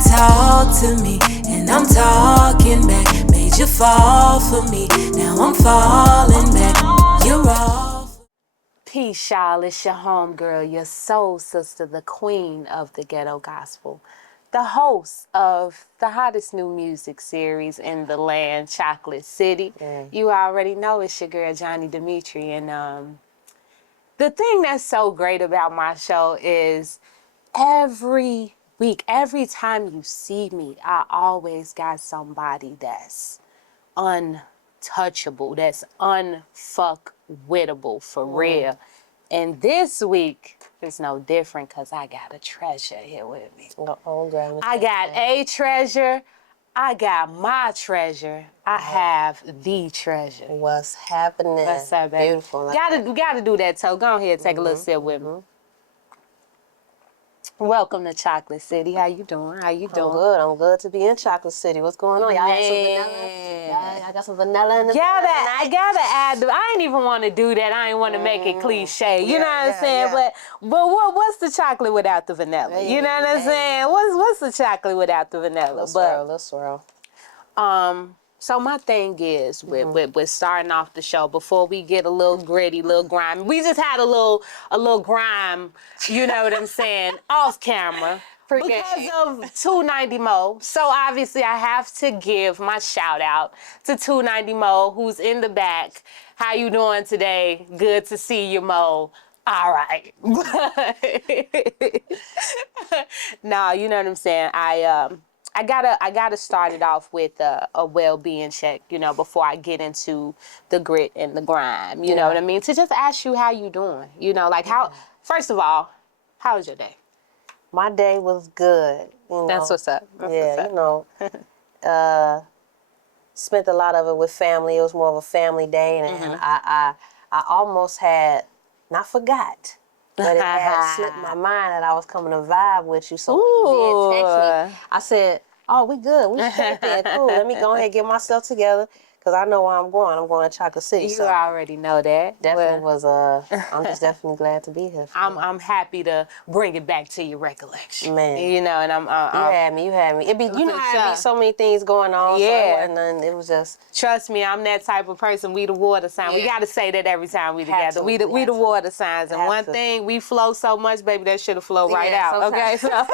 talk to me, and I'm talking back. Made you fall for me, now I'm falling back. You're off. Peace, y'all. It's your homegirl, your soul sister, the queen of the ghetto gospel, the host of the hottest new music series in the land, Chocolate City. You already know it's your girl, Johni Demeatri. And the thing that's so great about my show is every week, every time you see me, I always got somebody that's untouchable, that's unfuckwittable for real. And this week is no different because I got a treasure here with me. I got a treasure. I got my treasure. I have the treasure. What's happening? What's up, baby? Beautiful. We gotta do that, so go ahead, take a little sip with me. Welcome to Chocolate City. How you doing? I'm good. I'm good to be in Chocolate City. What's going on? Y'all had some vanilla? I got some vanilla in the I gotta add. I ain't even want to do that. I ain't want to make it cliche. You know what I'm saying? Yeah. But what's the chocolate without the vanilla? You know what I'm saying? What's the chocolate without the vanilla? Let's swirl. So my thing is with starting off the show, before we get a little gritty, little grimy, we just had a little grime, you know what I'm saying, off camera because of 290 Mo. So obviously I have to give my shout out to 290 Mo, who's in the back. How you doing today? Good to see you, Mo. All right. No, you know what I'm saying. I gotta start it off with a well-being check, you know, before I get into the grit and the grime. You know what I mean? To just ask you how you doing. You know, like how. First of all, how was your day? My day was good. You know. That's what's up. You know. Spent a lot of it with family. It was more of a family day, and I almost had not forgot. But it had slipped my mind that I was coming to vibe with you. So when you did text me, I said, oh, we good. We straight there. Cool. Let me go ahead and get myself together because I know where I'm going. I'm going to Chocolate City. You already know that. Definitely I'm just definitely glad to be here. I'm happy to bring it back to your recollection. Man. You know, and You had me. It be so many things going on. Yeah. So it was just. Trust me, I'm that type of person. We the water sign. We got to say that every time we together. We the water signs. And one thing, we flow so much, baby, that should have flowed right out. Sometimes. Okay, so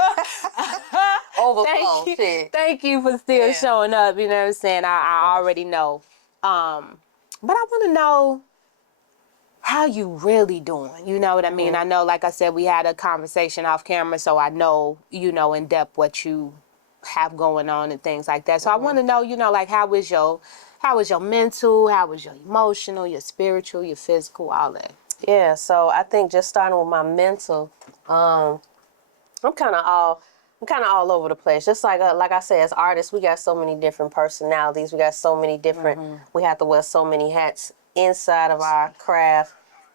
overflow. Thank you for still showing up. You know what I'm saying? I already know. But I want to know how you really doing. You know what I mean? I know, like I said, we had a conversation off camera, so I know, you know, in depth what you have going on and things like that. So I want to know, you know, like how was your mental, how was your emotional, your spiritual, your physical, all that. Yeah, so I think just starting with my mental, I'm kind of all over the place. Just like I said, as artists, we got so many different personalities. We got so many different. We have to wear so many hats inside of our craft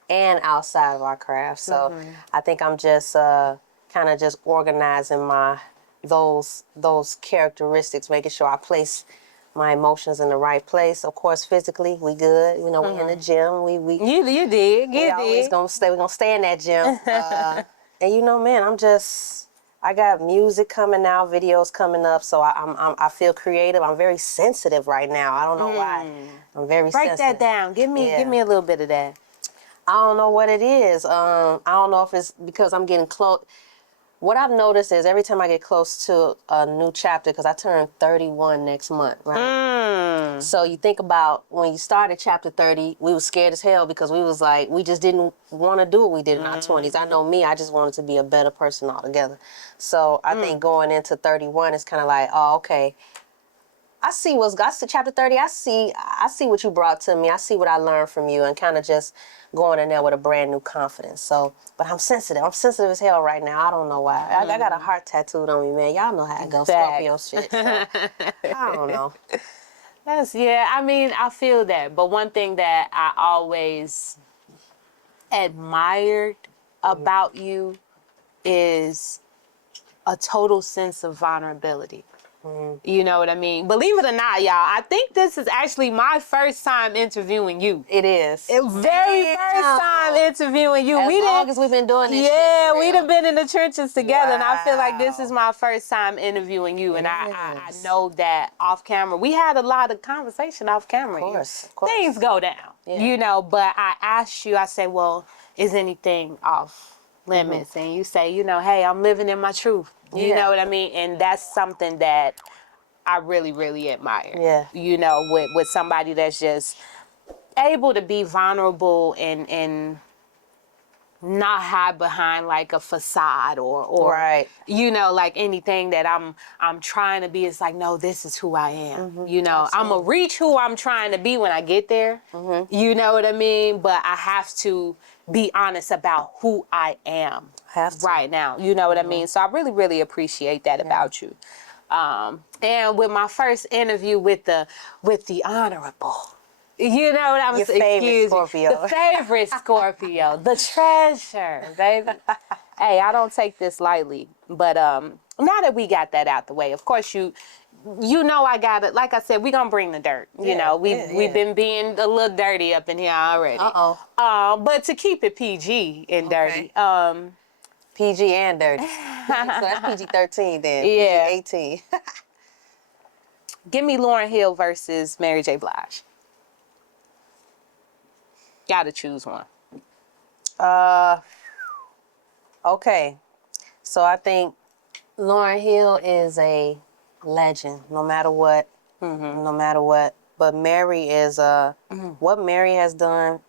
and outside of our craft. So I think I'm just kind of just organizing those characteristics, making sure I place my emotions in the right place. Of course, physically, we good. You know, we in the gym. You did. We're gonna stay in that gym. And you know, man, I got music coming out, videos coming up, so I feel creative. I'm very sensitive right now. I don't know why. I'm very sensitive. Break that down. Give me a little bit of that. I don't know what it is. I don't know if it's because I'm getting close. What I've noticed is every time I get close to a new chapter, because I turn 31 next month, right? So you think about when you started chapter 30, we were scared as hell because we was like, we just didn't want to do what we did in our 20s. I know me, I just wanted to be a better person altogether. So I think going into 31 is kind of like, oh, okay. I see chapter 30. I see what you brought to me. I see what I learned from you, and kind of just going in there with a brand new confidence. So, but I'm sensitive. I'm sensitive as hell right now. I don't know why. I got a heart tattooed on me, man. Y'all know how it goes. Scorpio shit. So, I don't know. I mean, I feel that. But one thing that I always admired about you is a total sense of vulnerability. You know what I mean? Believe it or not, y'all, I think this is actually my first time interviewing you. It is. Very first time interviewing you. As long as we've been doing this shit Yeah, for we real. done been in the trenches together, and I feel like this Wow. is my first time interviewing you. And I is. know that off camera, we had a lot of conversation off camera. Of course. Things go down, Yeah. you know, but I asked you, I said, well, is anything off limits? And you say, you know, hey, I'm living in my truth. You know what I mean? And that's something that I really, really admire. Yeah. You know, with somebody that's just able to be vulnerable and not hide behind like a facade or Right. you know, like anything that I'm trying to be. It's like, no, this is who I am. You know, I'm gonna reach who I'm trying to be when I get there. You know what I mean? But I have to be honest about who I am right now. You know what I mean? So I really, really appreciate that about you. And with my first interview with the honorable, you know what I'm Your saying? favorite Scorpio. The favorite Scorpio, the treasure, baby. Hey, I don't take this lightly, but now that we got that out the way, of course you know I got it. Like I said, we gonna bring the dirt. You know, we've been being a little dirty up in here already. But to keep it PG and dirty, PG and dirty. So that's PG-13 then. Yeah. PG-18. give me Lauryn Hill versus Mary J. Blige. Gotta choose one. Okay. So I think Lauryn Hill is a legend, no matter what. No matter what. But Mary is what Mary has done,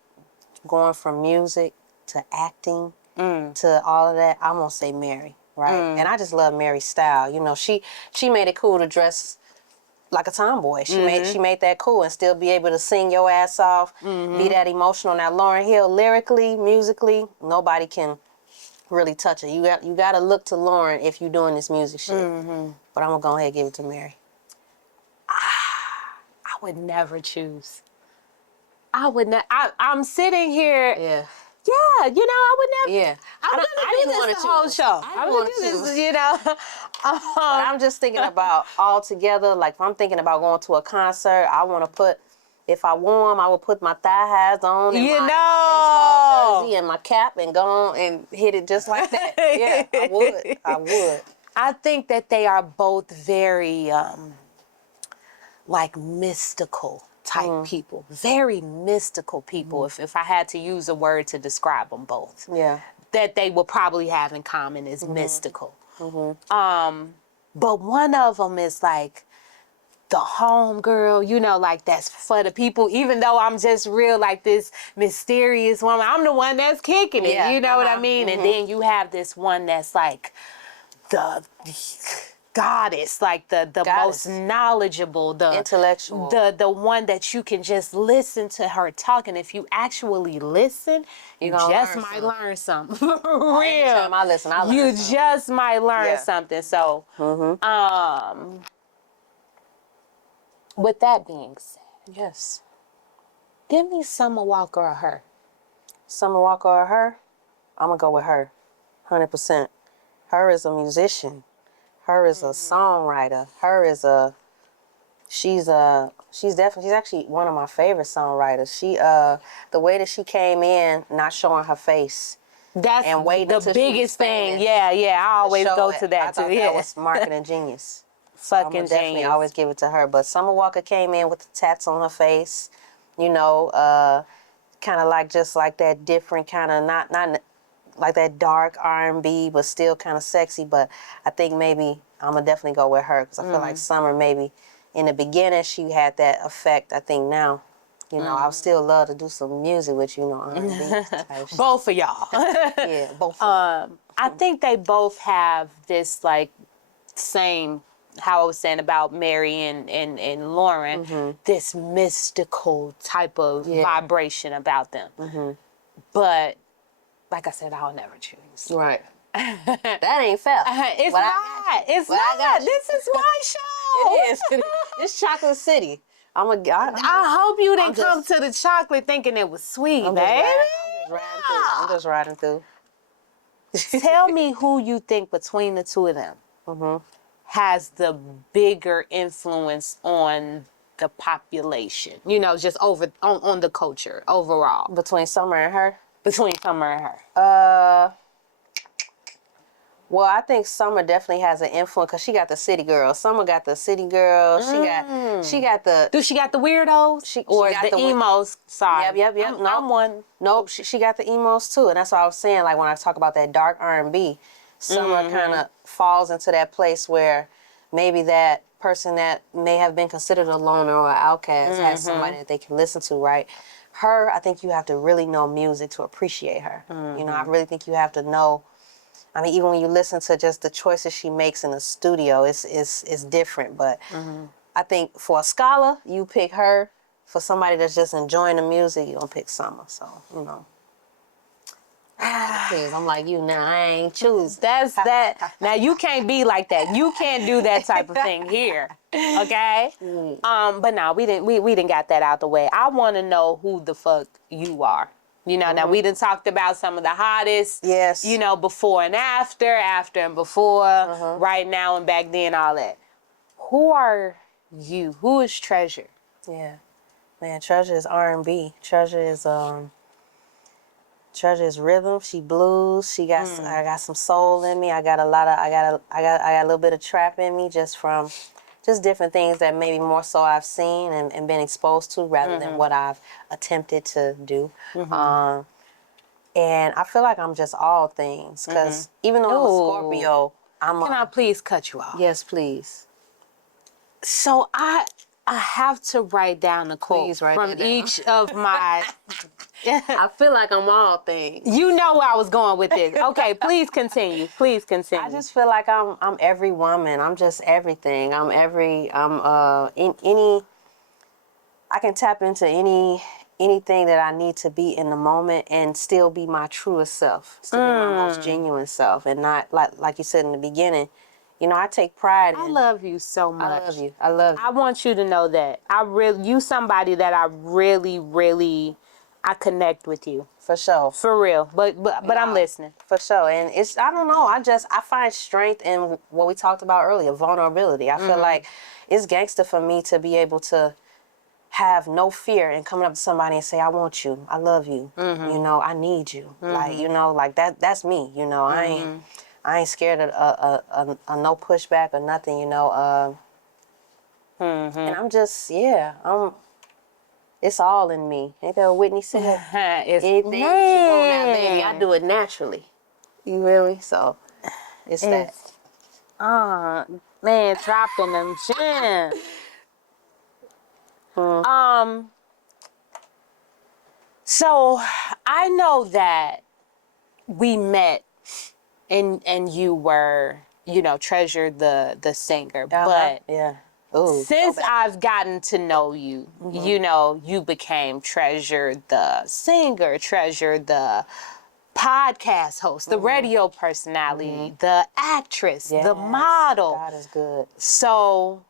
going from music to acting to all of that. I'm gonna say Mary, right? And I just love Mary's style. You know, she made it cool to dress like a tomboy. She made that cool and still be able to sing your ass off, be that emotional. Now Lauryn Hill, lyrically, musically, nobody can really touch it. You got to look to Lauryn if you're doing this music shit. But I'm gonna go ahead and give it to Mary. I would never choose. I would not. I'm sitting here. Yeah. Yeah, you know, I would never. Yeah. I'm I gonna didn't do wanna this the whole choose. show. I I'm didn't gonna wanna do choose. this, you know. But I'm just thinking about all together. Like if I'm thinking about going to a concert, I want to put. If I warm, I would put my thigh highs on and my baseball jersey and my cap and go on and hit it just like that. Yeah, I would. I would. I think that they are both very like mystical type people, very mystical people. If I had to use a word to describe them both, Yeah. that they will probably have in common is mystical. But one of them is like the home girl, you know, like that's for the people. Even though I'm just real like this mysterious woman, I'm the one that's kicking it. Yeah, You know what I mean? And then you have this one that's like the goddess, like the most knowledgeable, the Intellectual. the one that you can just listen to her talk, and if you actually listen, you just might learn something. For real. Anytime I listen, I learn You something. just might learn something. So, with that being said, Yes. give me Summer Walker or her. Summer Walker or her? I'm going to go with her. 100%. Her is a musician. Her is a songwriter. Her is she's actually one of my favorite songwriters. She the way that she came in, not showing her face. That's and waiting the until she was biggest thing. famous Yeah. I always show go it. to that I too. thought Yeah. that was marketing genius. So I'm Fucking gonna definitely genius. always give it to her. But Summer Walker came in with the tats on her face, you know, kind of like just like that different kind of not like that dark R&B, but still kind of sexy. But I think maybe I'm gonna definitely go with her because I feel like Summer maybe in the beginning she had that effect. I think now, you know, I would still love to do some music with you know R&B type shit. Both of y'all. Yeah, both. Of them. I think they both have this like same, how I was saying about Mary and Lauryn, this mystical type of vibration about them. But like I said, I'll never choose. Right. That ain't fair. It's But not. It's But I not. got you. This is my show. It is. It's Chocolate City. I hope you didn't come to the chocolate thinking it was sweet, baby. I'm just riding through. Tell me who you think between the two of them has the bigger influence on the population? You know, just on the culture overall. Between Summer and her? Between Summer and her. Well, I think Summer definitely has an influence because she got the city girl. Summer got the city girl. She got the. Do she got the weirdos? She or got the the emos side? Yep. I'm one. Nope. She got the emos too, and that's what I was saying. Like when I talk about that dark R&B, Summer kind of falls into that place where maybe that person that may have been considered a loner or an outcast has somebody that they can listen to, right? Her, I think you have to really know music to appreciate her. You know, I really think you have to know. I mean, even when you listen to just the choices she makes in the studio, it's different. But I think for a scholar, you pick her. For somebody that's just enjoying the music, you don't pick Summer. So, you know. I'm like you now. I ain't choose. That's that. Now you can't be like that. You can't do that type of thing here. Okay? But no, we didn't got that out the way. I want to know who the fuck you are. You know, now we done talked about some of the hottest. Yes. You know, before and after and before, right now and back then, all that. Who are you? Who is Treasur? Yeah, man. Treasur is R&B. Treasur is rhythm. She blues. She got. I got some soul in me. I got a little bit of trap in me, just from different things that maybe more so I've seen and been exposed to rather than what I've attempted to do. And I feel like I'm just all things because even though I'm a Scorpio, Can I please cut you off? Yes, please. So I have to write down a quote Please write from that down. each of my. I feel like I'm all things. You know where I was going with this. Okay, please continue. Please continue. I just feel like I'm every woman. I'm just everything. I can tap into anything that I need to be in the moment and still be my truest self, still be my most genuine self, and not like you said in the beginning. You know, I take pride in. I love you so much. I love you. I love you. I want you to know that you somebody that I really I connect with you. For sure. For real. But I'm listening. For sure. And it's, I don't know, I find strength in what we talked about earlier, vulnerability. I feel like it's gangster for me to be able to have no fear in coming up to somebody and say, I want you, I love you, you know, I need you. Like, you know, like that's me, you know, I ain't scared of no pushback or nothing, you know. And I'm just, it's all in me. Ain't that what Whitney said? Anything that you want now, baby, I do it naturally. You hear me? So, it's that. Man, dropping them gems. So I know that we met and you were, you know, Treasur the singer, but yeah. Ooh, since I've gotten to know you, you know, you became Treasur the singer, Treasur the podcast host, the radio personality, the actress, the model. God is good. So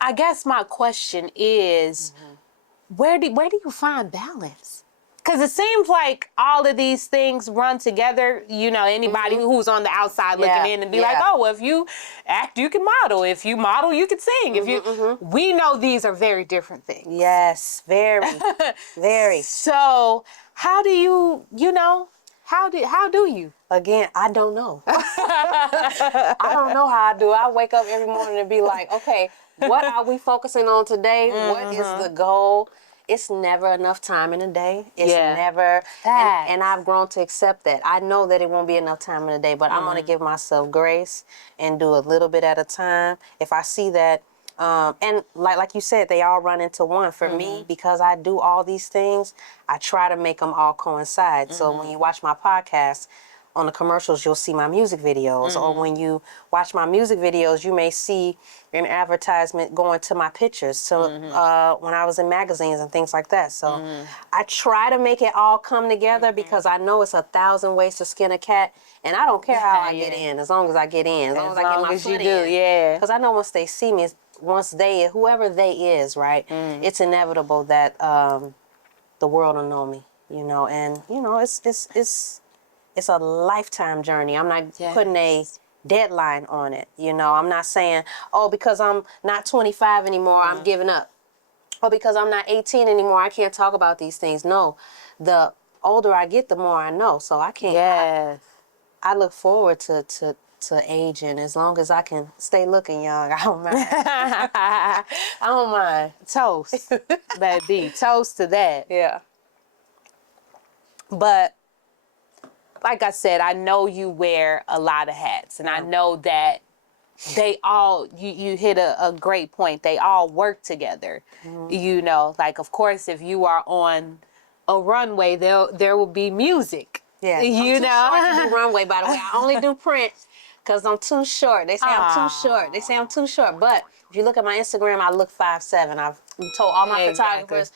I guess my question is, where do you find balance? Because it seems like all of these things run together. You know, anybody who's on the outside looking in and be like, oh, well, if you act, you can model. If you model, you can sing. If you, we know these are very different things. Yes, very, very. So how do you, you know, how do you? Again, I don't know. I don't know how I do. I wake up every morning and be like, okay, what are we focusing on today? What is the goal? It's never enough time in a day. It's never, and I've grown to accept that. I know that it won't be enough time in a day, but I'm going to give myself grace and do a little bit at a time. If I see that, and like you said, they all run into one. For me, because I do all these things, I try to make them all coincide. So when you watch my podcast, on the commercials, you'll see my music videos. Or when you watch my music videos, you may see an advertisement going to my pictures. So when I was in magazines and things like that. So I try to make it all come together because I know it's 1,000 ways to skin a cat. And I don't care how I get in, as long as I get in. As long as I get my foot in. Because I know once they see me, whoever they is, right, it's inevitable that the world will know me, you know. And, you know, it's a lifetime journey. I'm not putting a deadline on it. You know, I'm not saying, oh, because I'm not 25 anymore, I'm giving up. Or because I'm not 18 anymore, I can't talk about these things. No, the older I get, the more I know. So I can't. Yes. I look forward to aging as long as I can stay looking young. I don't mind. I don't mind. Toast, baby. Toast to that. Yeah. But like I said, I know you wear a lot of hats, and I know that they all, you hit a great point. They all work together. You know, like, of course, if you are on a runway, there will be music. Yeah. You I'm too short to do runway, by the way. I only do print because I'm too short. They say I'm too short. They say I'm too short. But if you look at my Instagram, I look 5'7". I've told all my photographers,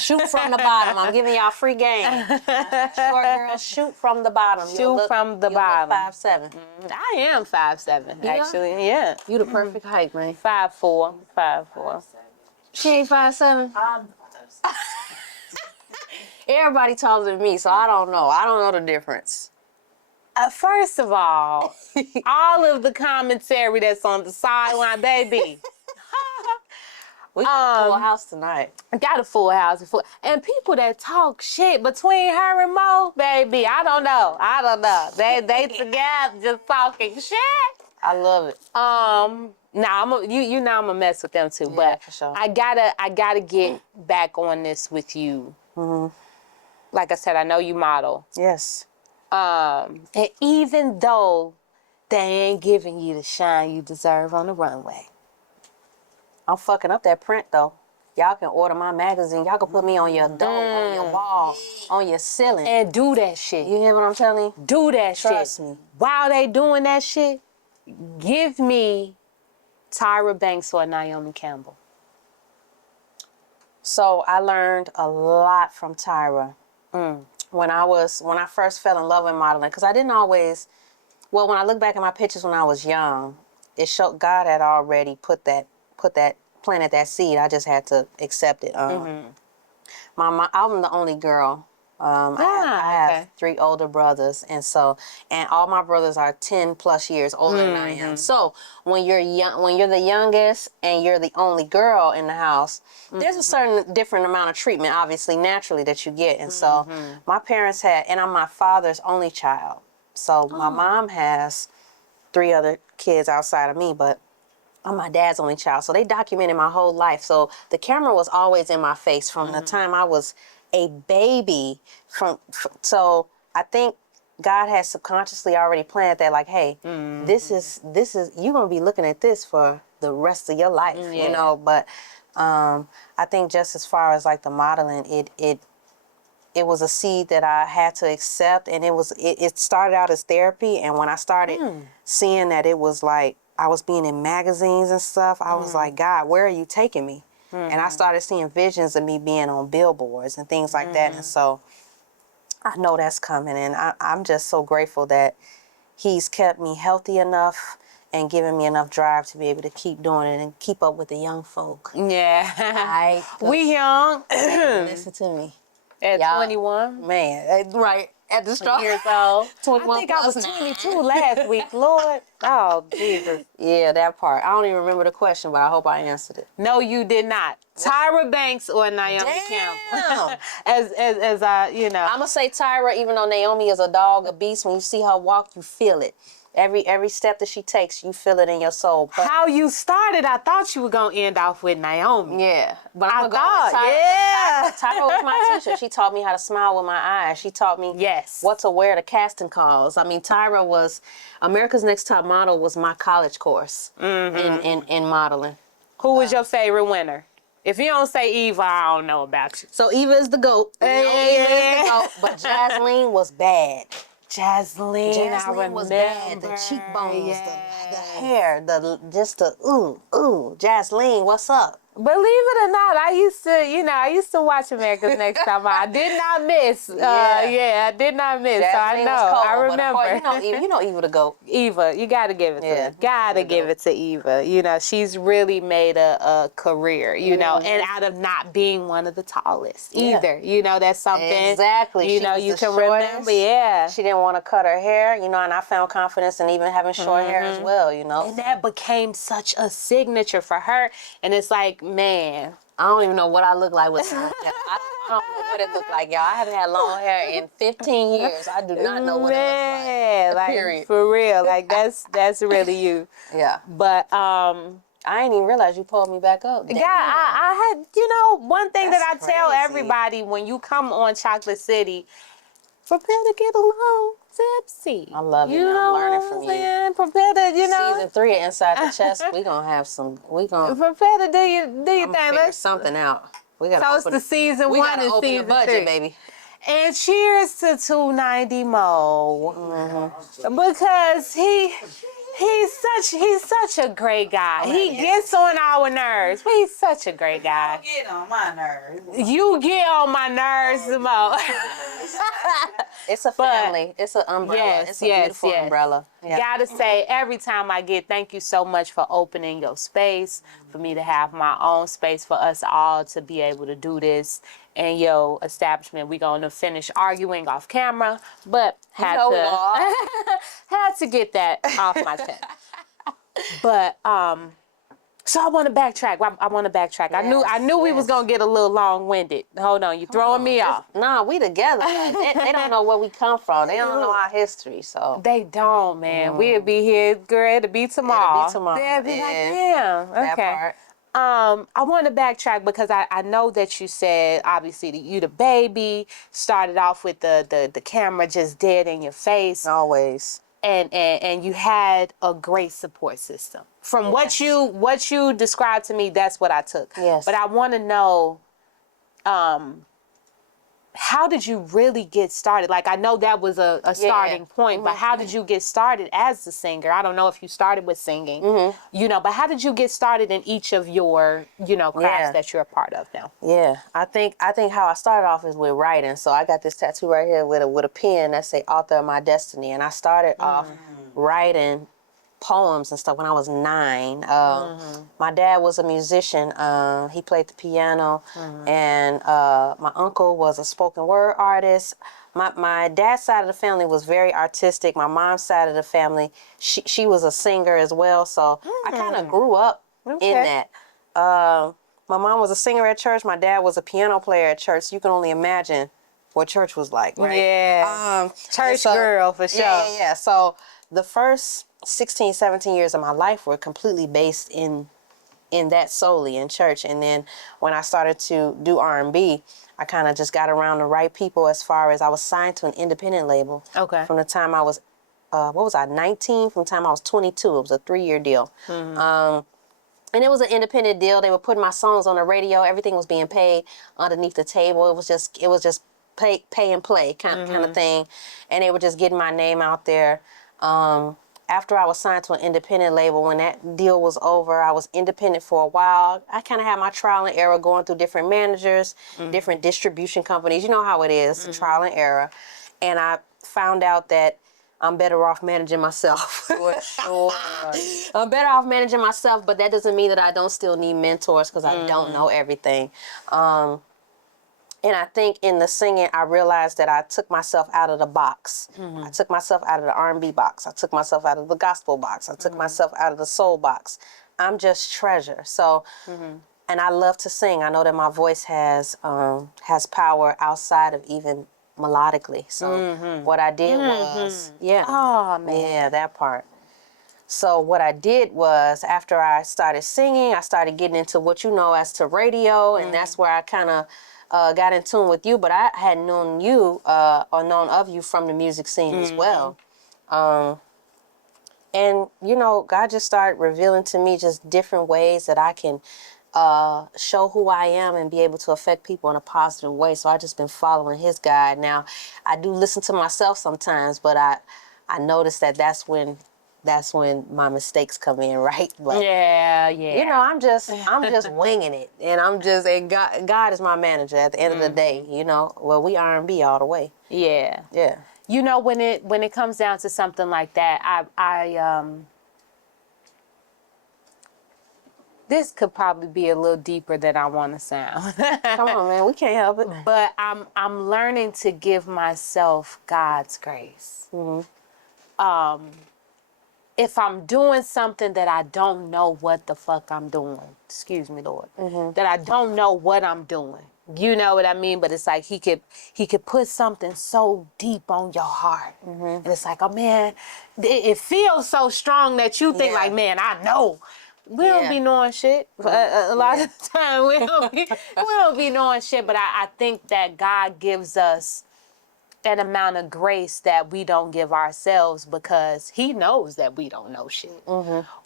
shoot from the bottom. I'm giving y'all free game. Short girls, shoot from the bottom. Shoot from the bottom. 5'7". I am 5'7", actually. Yeah. You the perfect height, man. 5'4", 5'4". She ain't 5'7". Everybody taller than me, so I don't know. I don't know the difference. First of all of the commentary that's on the sideline, baby. We got a full house tonight. I got a full house. And people that talk shit between her and Mo, baby, I don't know. They together just talking shit. I love it. Now you know I'm gonna mess with them too, Yeah, but for sure. I gotta get back on this with you. Like I said, I know you model. Yes. And even though they ain't giving you the shine you deserve on the runway, I'm fucking up that print though. Y'all can order my magazine. Y'all can put me on your door, on your wall, on your ceiling. and do that shit. You hear what I'm telling you? Do that shit. Trust me. While they doing that shit, give me Tyra Banks or Naomi Campbell. So I learned a lot from Tyra when I first fell in love with modeling, because I didn't always. Well, when I look back at my pictures when I was young, it showed God had already planted that seed. I just had to accept it. I'm the only girl. I have 3 older brothers, and all my brothers are 10 plus years older than I am. So when you're the youngest and you're the only girl in the house, there's a certain different amount of treatment, obviously, naturally, that you get. And so my parents and I'm my father's only child. So my mom has 3 other kids outside of me, but I'm my dad's only child. So they documented my whole life. So the camera was always in my face from the time I was a baby. So I think God has subconsciously already planned that, like, hey, this is you're gonna be looking at this for the rest of your life, you know. But I think just as far as like the modeling, it was a seed that I had to accept, and it started out as therapy. And when I started seeing that it was like I was being in magazines and stuff, I was like, God, where are you taking me? And I started seeing visions of me being on billboards and things like that. And so I know that's coming, and I'm just so grateful that He's kept me healthy enough and given me enough drive to be able to keep doing it and keep up with the young folk. Yeah. We young. Listen to me. At 21. Man, right. At the straw. Years old. 21 I think I was 22 last week, Lord. Oh, Jesus. Yeah, that part. I don't even remember the question, but I hope I answered it. No, you did not. Tyra Banks or Naomi Campbell. as I, you know. I'm going to say Tyra, even though Naomi is a dog, a beast. When you see her walk, you feel it. Every step that she takes, you feel it in your soul. But how you started, I thought you were going to end off with Naomi. Yeah. But I thought, Tyra was my teacher. She taught me how to smile with my eyes. She taught me what to wear to casting calls. I mean, Tyra was, America's Next Top Model was my college course in modeling. Who was your favorite winner? If you don't say Eva, I don't know about you. So Eva is the GOAT. Eva is the GOAT. But Jasmine was bad. Jasmine was bad. The cheekbones, the hair, Jasmine, what's up? Believe it or not, I used to watch America's Next Top Model. I did not miss. I did not miss. Jasmine So I was know. cold, I but of course, remember. you know Eva to go. Eva, you got to give it to her. Got to give it to Eva. You know, she's really made a career, you know, and out of not being one of the tallest either. You know, that's something. Exactly. You She know, was you the can shortest. remember. Yeah. She didn't want to cut her hair, you know, and I found confidence in even having short hair as well, you know. And that became such a signature for her. And it's like, man. I don't even know what I look like with long hair. I don't know what it looked like, y'all. I haven't had long hair in 15 years. I do not know what it looks like. Period. For real. Like that's really you. Yeah. But I didn't even realize you pulled me back up. Damn. Yeah, I had, you know, one thing That's that I tell crazy. everybody when you come on Chocolate City, prepare to get a little tipsy. I love it. You I'm know learning what from I'm you. saying? Prepare to, you know. Season 3 of Inside the Chest, we gonna have some. We gonna Prepare to do your thing. figure something out. We gotta So it's the season we 1 gotta and open season the budget, 3. baby. And cheers to 290 Mo, because he's such a great guy. He gets on our nerves, but he's such a great guy. Get on my nerves. You get on my nerves, Mo. It's a family. It's an umbrella. Yes, it's a beautiful umbrella. Yeah. Gotta say, every time I get, thank you so much for opening your space, for me to have my own space, for us all to be able to do this in your establishment. We're gonna finish arguing off camera, but had to get that off my chest. But so I want to backtrack. I knew we was gonna get a little long-winded. Hold on, you throwing me off. Nah, we together. They don't know where we come from. They don't know our history. So They don't, man. We'll be here, girl. It'll be tomorrow. They'll be like, damn. that Okay. part. I want to backtrack because I know that you said obviously that you the baby started off with the camera just dead in your face. Always. And you had a great support system. From what you described to me, that's what I took. Yes. But I want to know, how did you really get started? Like, I know that was a starting point, but how did you get started as a singer? I don't know if you started with singing, you know, but how did you get started in each of your, you know, crafts that you're a part of now? Yeah, I think how I started off is with writing. So I got this tattoo right here with a pen that say "Author of My Destiny," and I started off writing poems and stuff when I was 9. My dad was a musician. He played the piano, and my uncle was a spoken word artist. My dad's side of the family was very artistic. My mom's side of the family, she was a singer as well. So I kind of grew up in that. My mom was a singer at church. My dad was a piano player at church. So you can only imagine what church was like, right? Yeah. Church girl, for sure. Yeah. So the first 16, 17 years of my life were completely based in that solely in church. And then when I started to do R&B, I kind of just got around the right people as far as I was signed to an independent label. Okay. From the time I was, 19? From the time I was 22. It was a 3-year deal. And it was an independent deal. They were putting my songs on the radio. Everything was being paid underneath the table. It was just pay and play kind of thing. And they were just getting my name out there. After I was signed to an independent label, when that deal was over, I was independent for a while. I kind of had my trial and error going through different managers, different distribution companies. You know how it is, trial and error. And I found out that I'm better off managing myself. For sure. I'm better off managing myself, but that doesn't mean that I don't still need mentors because I don't know everything. And I think in the singing, I realized that I took myself out of the box. I took myself out of the R&B box. I took myself out of the gospel box. I took myself out of the soul box. I'm just Treasure. So, and I love to sing. I know that my voice has power outside of even melodically. So what I did was, Oh, man. yeah, that part. So what I did was, after I started singing, I started getting into what you know as to radio, and that's where I kind of got in tune with you. But I had known you or known of you from the music scene as well. And, you know, God just started revealing to me just different ways that I can show who I am and be able to affect people in a positive way. So I just been following his guide. Now, I do listen to myself sometimes, but I noticed that that's when that's when my mistakes come in, right? But Yeah. you know, I'm just winging it, and God is my manager at the end of the day. You know, well, we R&B all the way. Yeah. Yeah. You know, when it comes down to something like that, this could probably be a little deeper than I want to sound. Come on, man, we can't help it. But I'm learning to give myself God's grace. If I'm doing something that I don't know what the fuck I'm doing, excuse me, Lord, that I don't know what I'm doing. You know what I mean? But it's like he could put something so deep on your heart. And it's like, oh man, it feels so strong that you think like, man, I know. We don't be knowing shit. A lot of the time we don't be knowing shit. But I think that God gives us an amount of grace that we don't give ourselves because he knows that we don't know shit.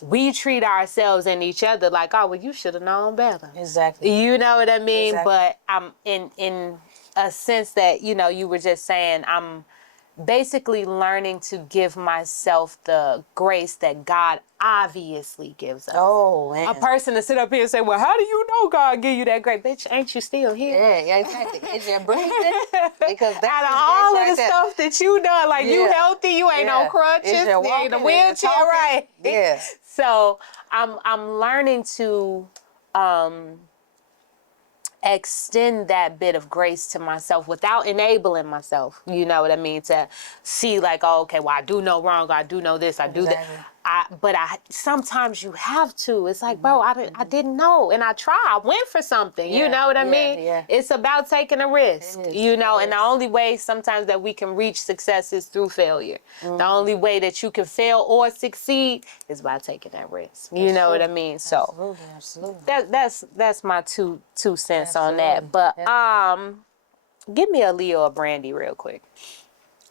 We treat ourselves and each other like, oh, well, you should have known better. Exactly. You know what I mean? Exactly. But I'm in a sense that, you know, you were just saying, I'm basically learning to give myself the grace that God obviously gives us. Oh, man. A person to sit up here and say, well, how do you know God give you that grace? Bitch, ain't you still here? Yeah, exactly. Is you breathing? Because that's out of all right of the there. stuff that you done, like you healthy, you ain't on crutches, Is you you walking, ain't in a is you wheelchair, talking? right? Yeah. So I'm learning to extend that bit of grace to myself without enabling myself. You know what I mean? To see like, oh, okay, well, I do know wrong, I do know this, I do that. But sometimes you have to. It's like, bro, I didn't know, and I tried. I went for something. You know what I mean? Yeah. It's about taking a risk. You know, and the is. only way sometimes that we can reach success is through failure. The only way that you can fail or succeed is by taking that risk. You know what I mean? So Absolutely. that's my two cents on that. But give me Aaliyah or Brandy real quick.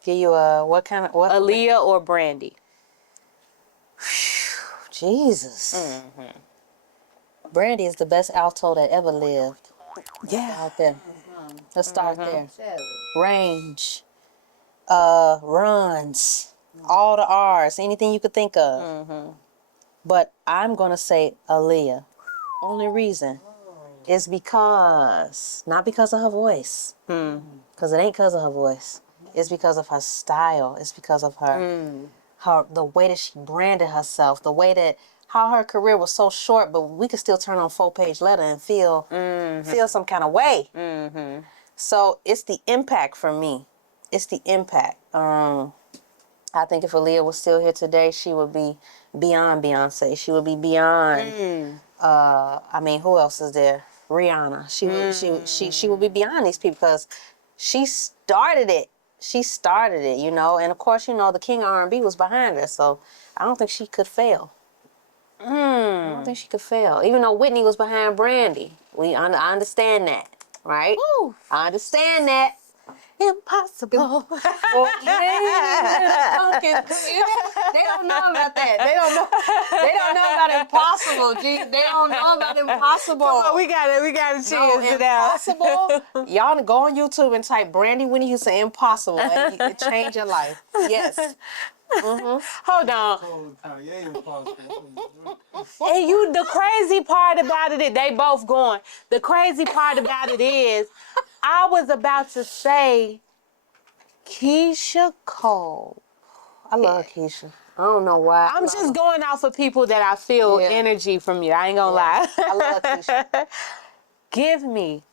Give you a what? Aaliyah or Brandy? Jesus. Brandy is the best alto that ever lived. Out there. Let's start there. Range. Runs. All the R's. Anything you could think of. But I'm going to say Aaliyah. Only reason is because, not because of her voice. Because it ain't because of her voice. It's because of her style. It's because of the way that she branded herself, the way that how her career was so short, but we could still turn on 4-page letter and feel some kind of way. So it's the impact for me. It's the impact. I think if Aaliyah was still here today, she would be beyond Beyonce. She would be beyond. I mean, who else is there? Rihanna. She would be beyond these people because she started it. She started it, you know, and of course, you know, the king of R&B was behind her, so I don't think she could fail. I don't think she could fail, even though Whitney was behind Brandy. I understand that, right? Woo. I understand that. Impossible. They don't know about that. They don't know about impossible, G. They don't know about impossible. Come on, we got a chance to impossible. Y'all go on YouTube and type Brandy Whitney Houston impossible and it change your life. Yes. Hold on. And the crazy part about it is they both going. The crazy part about it is I was about to say Keisha Cole. I love Keisha. I don't know why. I'm just going off of people that I feel energy from you. I ain't gonna lie. I love Keisha. Give me.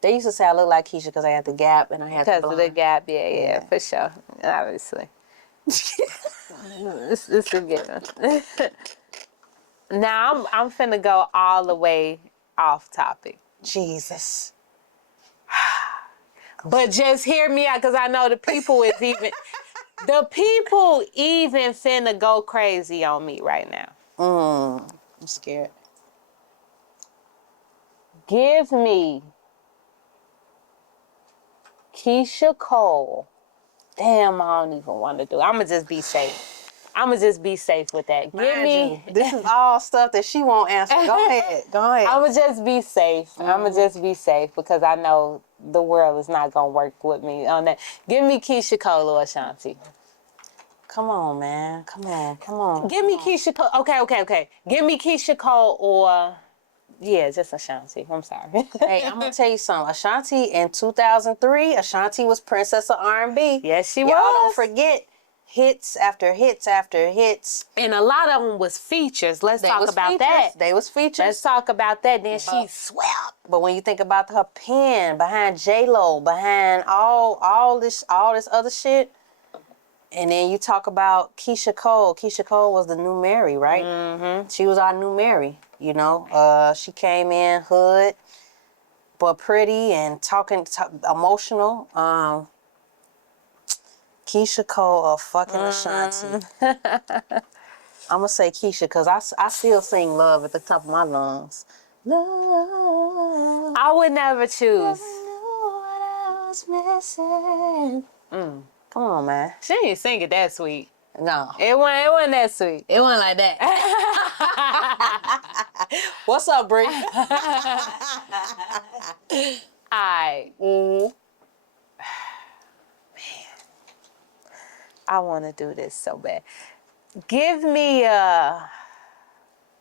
They used to say I look like Keisha because I had the gap and I had the Because blonde. of the gap, yeah, for sure. Obviously. It's a good one. Now I'm finna go all the way off topic. Jesus. But just hear me out, because I know the people is even the people even finna go crazy on me right now. I'm scared. Give me Keisha Cole. Damn, I don't even want to do it. I'm going to just be safe. I'm going to just be safe with that. Give me. This is all stuff that she won't answer. Go ahead. Go ahead. I'm going to just be safe. I'm going to just be safe because I know the world is not going to work with me on that. Give me Keisha Cole or Ashanti. Come on, man. Come on. Give me Keisha Cole. Okay. Give me Keisha Cole or just Ashanti. I'm sorry. Hey, I'm gonna tell you something. Ashanti in 2003, Ashanti was princess of R&B. Yes, she Y'all was. don't forget hits after hits after hits. And a lot of them was features. Let's talk about that. They was features. Let's talk about that. Then she swept. But when you think about her pen behind J-Lo, behind all this other shit, and then you talk about Keisha Cole. Keisha Cole was the new Mary, right? Mm-hmm. She was our new Mary, you know. She came in hood, but pretty and talking emotional. Keisha Cole or fucking Ashanti. I'm going to say Keisha because I still sing Love at the top of my lungs. Love. I would never choose. Knew what I was missing. Come on, man. She didn't sing it that sweet. No. It wasn't that sweet. It wasn't like that. What's up, Bree? Alright. Man. I want to do this so bad. Give me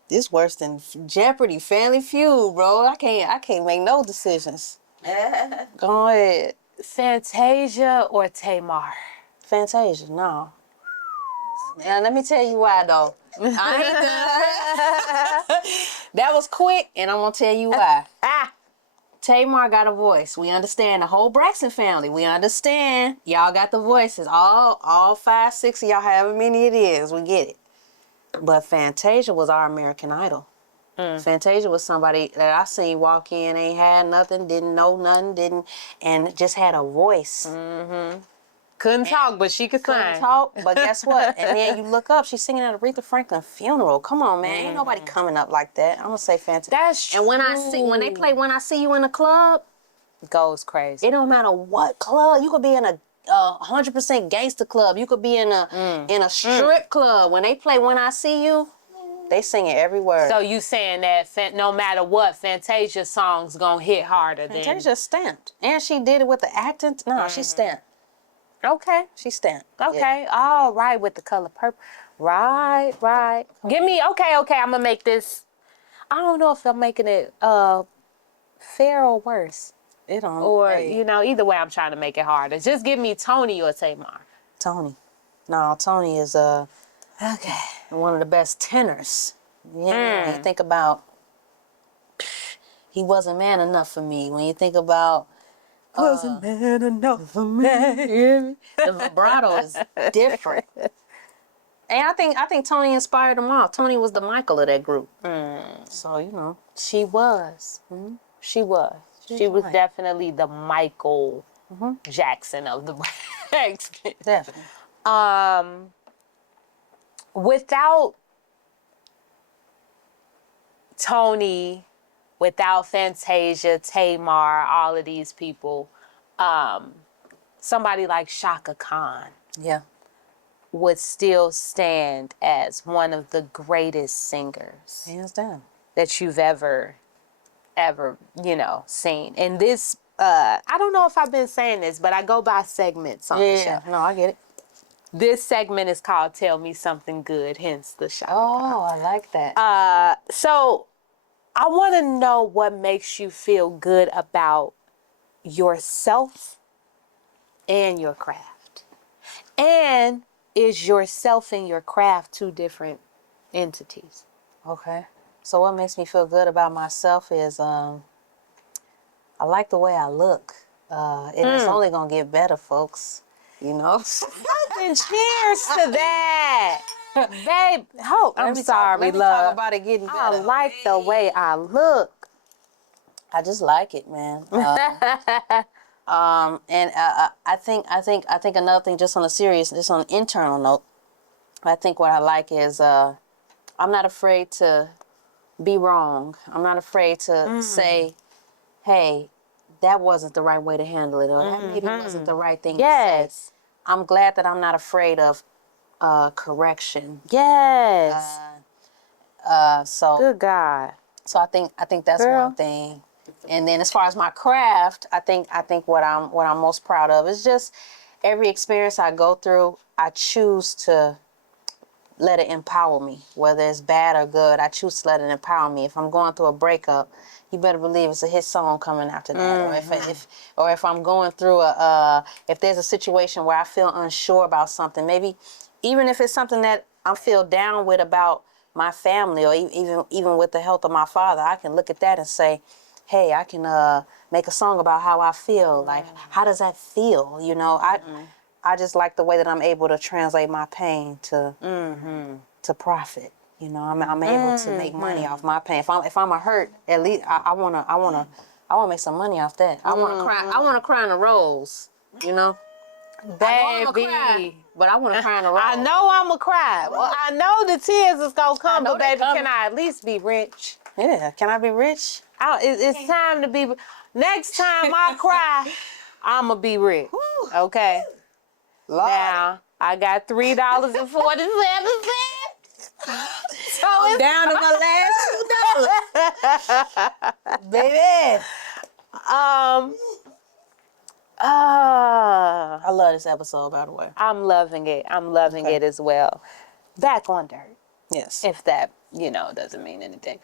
This worse than Jeopardy, Family Feud, bro. I can't make no decisions. Go ahead. Fantasia or Tamar? Fantasia, no. Now let me tell you why though. I ain't done. That was quick, and I'm gonna tell you why. Tamar got a voice. We understand the whole Braxton family. We understand y'all got the voices. All 5, 6 of y'all, however many it is, we get it. But Fantasia was our American Idol. Fantasia was somebody that I seen walk in, ain't had nothing, didn't know nothing, and just had a voice. Couldn't talk, but she could sing. Couldn't talk, but guess what? And then you look up, she's singing at Aretha Franklin's funeral. Come on, man, ain't nobody coming up like that. I'm gonna say Fantasia. That's true. And when they play "When I See You in the Club," goes crazy. it don't matter what club. You could be in a 100% gangster club. You could be in a strip club. When they play "When I See You," they sing it every word. So you saying that no matter what, Fantasia's songs gonna hit harder than Fantasia stamped, and she did it with the acting. No, she stamped. Okay. She stamped. Okay. Yeah. All right, with the color purple. Right. Give me okay, I'm gonna make this. I don't know if I'm making it fair or worse. It don't. Or, Hey. either way I'm trying to make it harder. Just give me Tony or Tamar. Tony. No, Tony is one of the best tenors. Yeah, when you think about he wasn't man enough for me. When you think about Wasn't man enough for me. the vibrato is different. And I think Tony inspired them all. Tony was the Michael of that group. So, you know. She was. She was. She was definitely the Michael Jackson of the Braxton. Definitely. Without Tony, without Fantasia, Tamar, all of these people, somebody like Shaka Khan Yeah. would still stand as one of the greatest singers Hands down. that you've ever seen. And this, I don't know if I've been saying this, but I go by segments on the show. Yeah. No, I get it. This segment is called Tell Me Something Good, hence the Shaka Khan. Oh, I like that. So I want to know what makes you feel good about yourself and your craft. And is yourself and your craft two different entities? Okay. So what makes me feel good about myself is I like the way I look. And it's only going to get better, folks. You know? And cheers to that. Babe, I'm sorry, let me love. talk about it getting better. I like the way I look. I just like it, man. And I think another thing, just on an internal note, I think what I like is I'm not afraid to be wrong. I'm not afraid to say, hey, that wasn't the right way to handle it, or that maybe wasn't the right thing to say. I'm glad that I'm not afraid of correction. Yes. So Good God. So I think that's Girl. one thing. And then as far as my craft, I think what I'm most proud of is just every experience I go through, I choose to let it empower me, whether it's bad or good. I choose to let it empower me. If I'm going through a breakup, you better believe it's a hit song coming after that. Or if I'm going through if there's a situation where I feel unsure about something, maybe even if it's something that I feel down with about my family, or even with the health of my father, I can look at that and say, hey, I can make a song about how I feel. Like, how does that feel? You know, I just like the way that I'm able to translate my pain to profit. You know, I'm able to make money off my pain. If I'm a hurt, at least I wanna make some money off that. I wanna cry in the rose. You know, Baby. but I wanna cry in the rose. I know I'ma cry. Well, I know the tears is gonna come, but baby, coming. can I at least be rich? Yeah, can I be rich? It's time to be. Next time I cry, I'ma be rich. Okay. Lord. Now I got $3.47. So I'm down to my last $2. Baby. I love this episode, by the way. I'm loving it. I'm loving it as well. Back on dirt. Yes. If that, doesn't mean anything.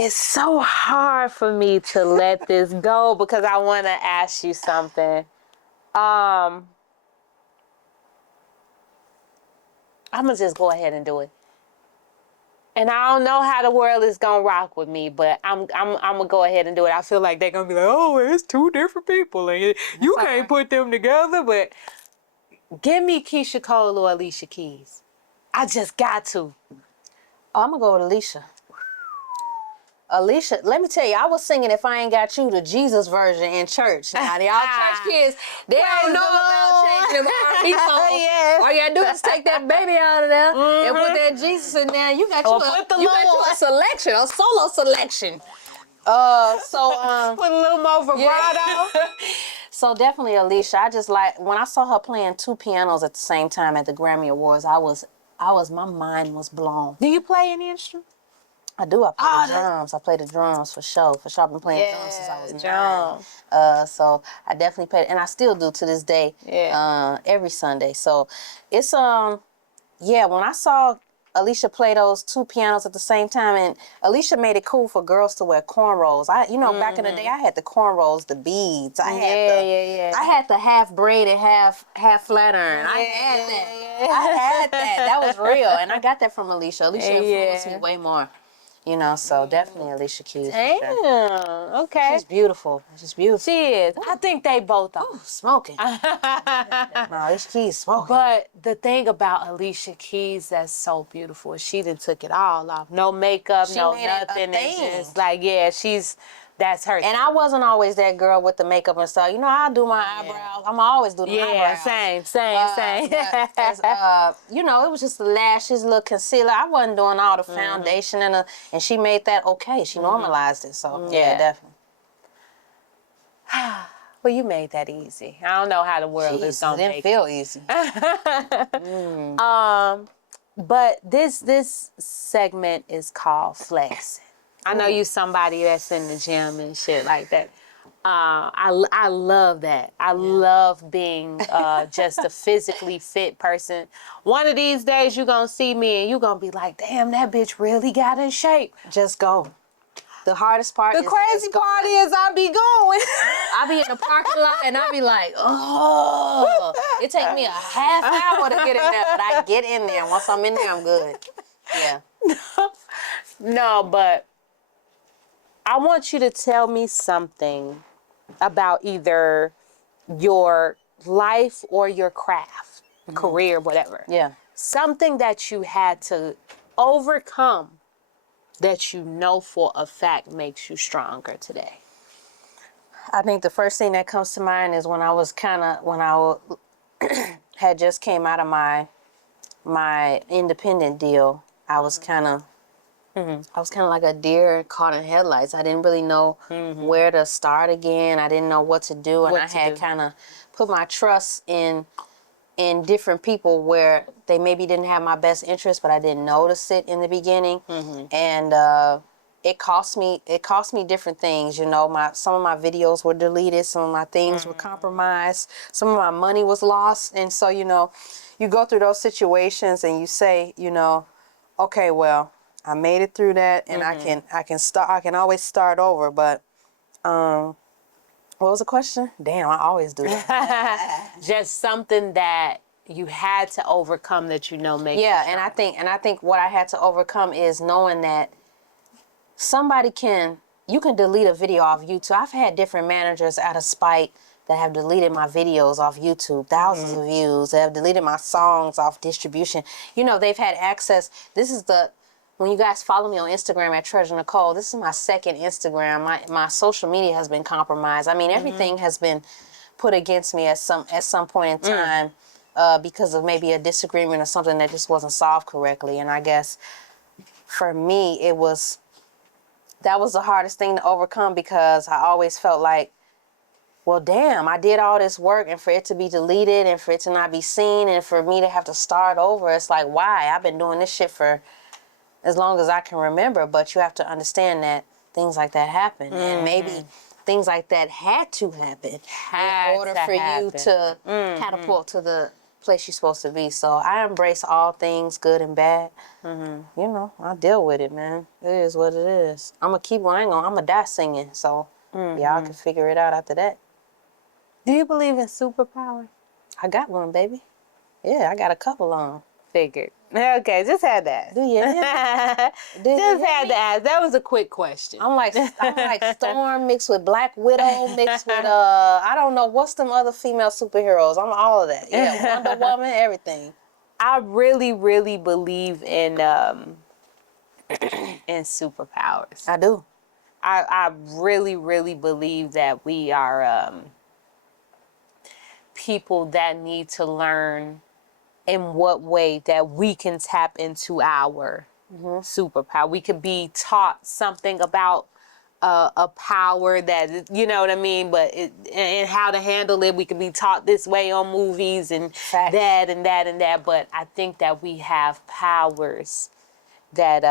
It's so hard for me to let this go because I want to ask you something. I'm going to just go ahead and do it. And I don't know how the world is going to rock with me, but I'm going to go ahead and do it. I feel like they're going to be like, oh, it's two different people. And you can't put them together, but give me Keisha Cole or Alicia Keys. I just got to. I'm going to go with Alicia. Alicia, let me tell you, I was singing If I Ain't Got You, the Jesus version in church. Now, y'all church kids, they don't know about changing them R&B songs. Yeah. All you gotta do is take that baby out of there and put that Jesus in there. You got you a selection, a solo selection. Put a little more vibrato. Yeah. So definitely Alicia. I just like, when I saw her playing two pianos at the same time at the Grammy Awards, my mind was blown. Do you play any instrument? I do. I play the drums. I play the drums for sure. For sure, I've been playing drums since I was 9. So I definitely play, and I still do to this day. Yeah. Every Sunday. So it's when I saw Alicia play those two pianos at the same time, and Alicia made it cool for girls to wear cornrows. Back in the day, I had the cornrows, the beads. I had the half braided, half flat iron. I had that. I had that. That was real, and I got that from Alicia. Alicia influenced me way more. So definitely Alicia Keys. Damn, sure. Okay. She's beautiful. She is. I think they both are. Ooh, smoking. No, Alicia Keys smoking. But the thing about Alicia Keys that's so beautiful is she done took it all off. No makeup, no nothing. It's just like, that's her. And I wasn't always that girl with the makeup and stuff. I do my eyebrows. I'm always do the eyebrows. Same. It was just the lashes, little concealer. I wasn't doing all the foundation and she made that okay. She normalized it. So definitely. Well, you made that easy. I don't know how the world is gonna make it. It didn't feel easy. But this segment is called flexing. I know you somebody that's in the gym and shit like that. I love that. I love being just a physically fit person. One of these days you're going to see me and you're going to be like, damn, that bitch really got in shape. Just go. The hardest part The crazy part is I be going. I be in the parking lot and I be like, oh. It take me a half hour to get in there, but I get in there. Once I'm in there, I'm good. Yeah. No, but I want you to tell me something about either your life or your craft, career, whatever. Yeah. Something that you had to overcome that you know for a fact makes you stronger today. I think the first thing that comes to mind is when I had just came out of my independent deal. I was kind of like a deer caught in headlights. I didn't really know where to start again. I didn't know what to do, and I had kind of put my trust in different people where they maybe didn't have my best interest, but I didn't notice it in the beginning. And it cost me different things. You know, some of my videos were deleted, some of my things were compromised, some of my money was lost. And so, you know, you go through those situations and you say, you know, okay, well, I made it through that, and I can always start over. But what was the question? Damn, I always do that. Just something that you had to overcome that you know makes Yeah, you and I think what I had to overcome is knowing that you can delete a video off YouTube. I've had different managers out of spite that have deleted my videos off YouTube, thousands of views. They have deleted my songs off distribution. You know, they've had access. When you guys follow me on Instagram at Treasur Necole, this is my second Instagram. My social media has been compromised. I mean, everything has been put against me at some point in time because of maybe a disagreement or something that just wasn't solved correctly. And I guess for me, that was the hardest thing to overcome, because I always felt like, well, damn, I did all this work, and for it to be deleted and for it to not be seen and for me to have to start over, it's like, why? I've been doing this shit for as long as I can remember. But you have to understand that things like that happen. And maybe things like that had to happen in order for you to catapult to the place you're supposed to be. So I embrace all things good and bad. You know, I deal with it, man. It is what it is. I'm going to keep on. I'm going to die singing. So y'all can figure it out after that. Do you believe in superpower? I got one, baby. Yeah, I got a couple on. Figured. Okay, just had that. Do you? Just had to ask. That was a quick question. I'm like Storm mixed with Black Widow mixed with I don't know what's them other female superheroes. I'm all of that. Yeah, Wonder Woman, everything. I really, really believe in superpowers. I do. I really, really believe that we are people that need to learn in what way that we can tap into our superpower. We could be taught something about a power that, you know what I mean, but and how to handle it. We could be taught this way on movies and Facts. that and that and that. But I think that we have powers that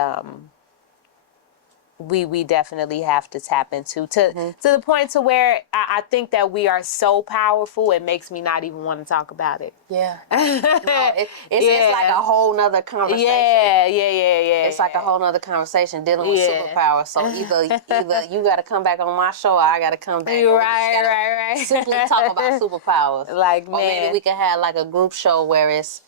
we definitely have to tap into to the point to where I think that we are so powerful, it makes me not even want to talk about it. Yeah. No, it's like a whole nother conversation. Yeah. It's like a whole nother conversation dealing with superpowers. So either you got to come back on my show, or I got to come back. Right. Simply talk about superpowers. Like, or man. maybe we can have like a group show where it's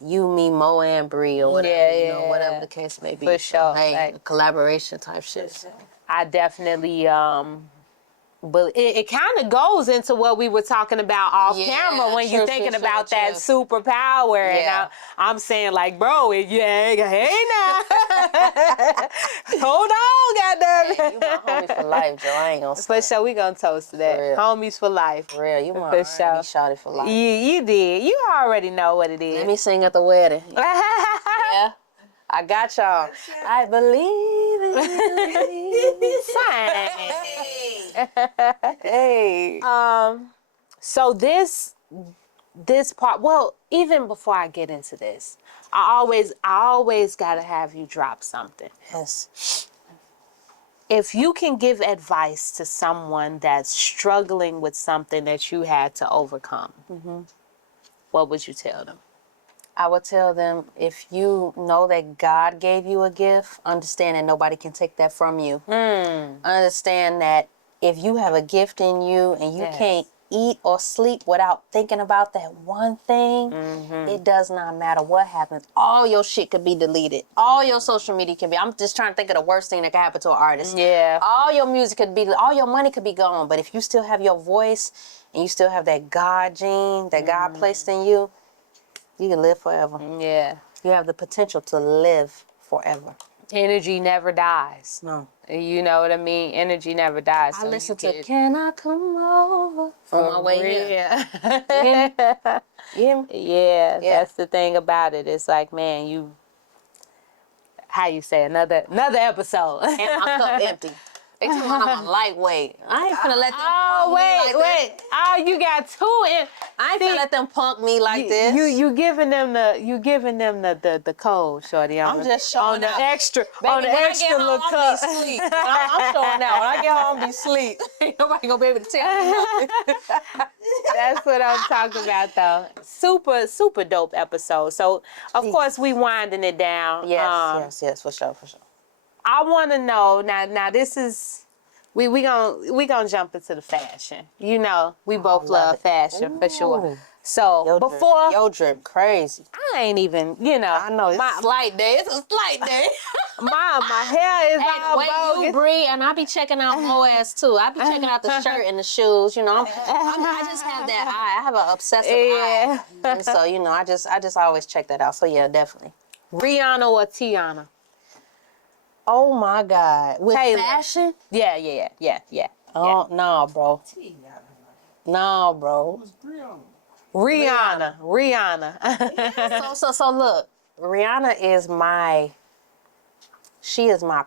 you, me, Mo, and Bree, or whatever, whatever the case may be. For sure. Hey, like, collaboration type shit. I definitely but it kind of goes into what we were talking about off camera when you're thinking about that superpower. Yeah. And I'm saying, like, bro, hey now. Hold on, goddammit. Hey, you my homie for life, Joe. I ain't gonna For sure, we gonna toast to that. real. Homies for life. For real, you my For R&B sure. shawty for life. You did. You already know what it is. Let me sing at the wedding. Yeah. I got y'all. I believe in you. Hey. So this part, well, even before I get into this, I always gotta have you drop something. Yes. If you can give advice to someone that's struggling with something that you had to overcome, what would you tell them? I would tell them, if you know that God gave you a gift, understand that nobody can take that from you. Understand that if you have a gift in you and you can't eat or sleep without thinking about that one thing, it does not matter what happens. All your shit could be deleted. All your social media can be. I'm just trying to think of the worst thing that can happen to an artist. Yeah. All your music could be, all your money could be gone. But if you still have your voice and you still have that God gene that God placed in you, you can live forever. Yeah. You have the potential to live forever. Energy never dies. No. You know what I mean? Energy never dies. I So listen you to Can I Come Over on my way here. Yeah. Yeah, that's the thing about it. It's like, man, how you say, another episode. And my cup empty. They tell me I'm a lightweight. I ain't finna let them Oh, punk me like wait. this. Oh, you got two in. I ain't finna let them punk me like this. You giving them the code, shorty. I'm just showing on the out. extra Baby, on the when extra I get home, look I'm be sleep. I'm showing out. When I get home, be sleep. Ain't nobody gonna be able to tell me nothing. That's what I'm talking about, though. Super dope episode. So, of course, we winding it down. Yes, for sure. I want to know now. This is we gonna jump into the fashion. You know, we both love fashion for sure. So Your drip crazy. I ain't even, I know it's a slight day. It's a slight day. my hair is all The way bogus. you breathe, and I be checking out Moaz too. I be checking out the shirt and the shoes. You know, I just have that eye. I have an obsessive eye, and so you know, I just always check that out. So yeah, definitely. Rihanna or Tiana? Oh my God, with Taylor. fashion? Yeah. Oh no, bro. No, bro. Rihanna. So look, Rihanna is my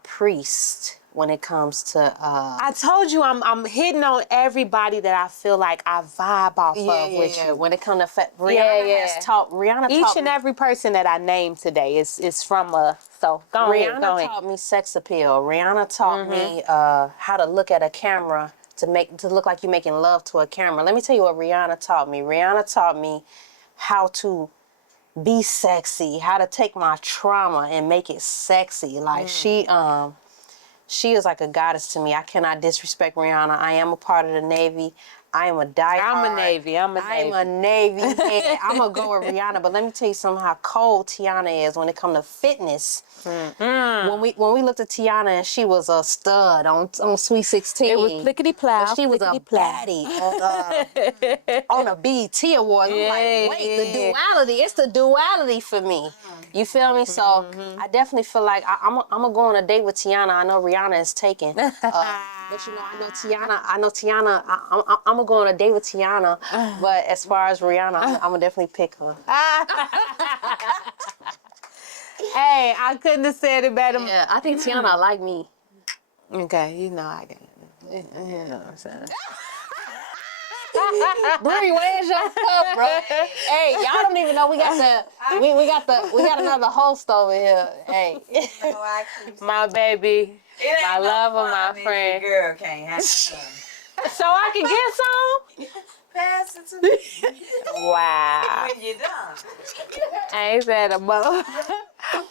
priest when it comes to I told you I'm hitting on everybody that I feel like I vibe off of with you. When it comes to Rihanna has taught each and every person that I named today is from a so go ahead. Rihanna taught me sex appeal. Rihanna taught me how to look at a camera to look like you're making love to a camera. Let me tell you what Rihanna taught me. Rihanna taught me how to be sexy, how to take my trauma and make it sexy. Like she is like a goddess to me. I cannot disrespect Rihanna. I am a part of the Navy. I am a diehard. I'm a Navy. I'm a Navy head. I'm going to go with Rihanna. But let me tell you something how cold Tiana is when it comes to fitness. When we looked at Tiana and she was a stud on Sweet 16. It was plickety-plow. But she was a baddie on a BET Awards. I'm like, wait, the duality. It's the duality for me. You feel me? So I definitely feel like I'm going to go on a date with Tiana. I know Rihanna is taken. But you know, I know Tiana. I'm gonna go on a date with Tiana. But as far as Rihanna, I'm gonna definitely pick her. Hey, I couldn't have said it better. Yeah, I think Tiana like me. Okay, you know I get it. You know what I'm saying. Bree, where's your cup, bro? Hey, y'all don't even know we got another host over here. Hey, my baby, my lover, my friend. Girl can't have some. So I can get some? Pass it to me. Wow. When you're done. I ain't said a mo.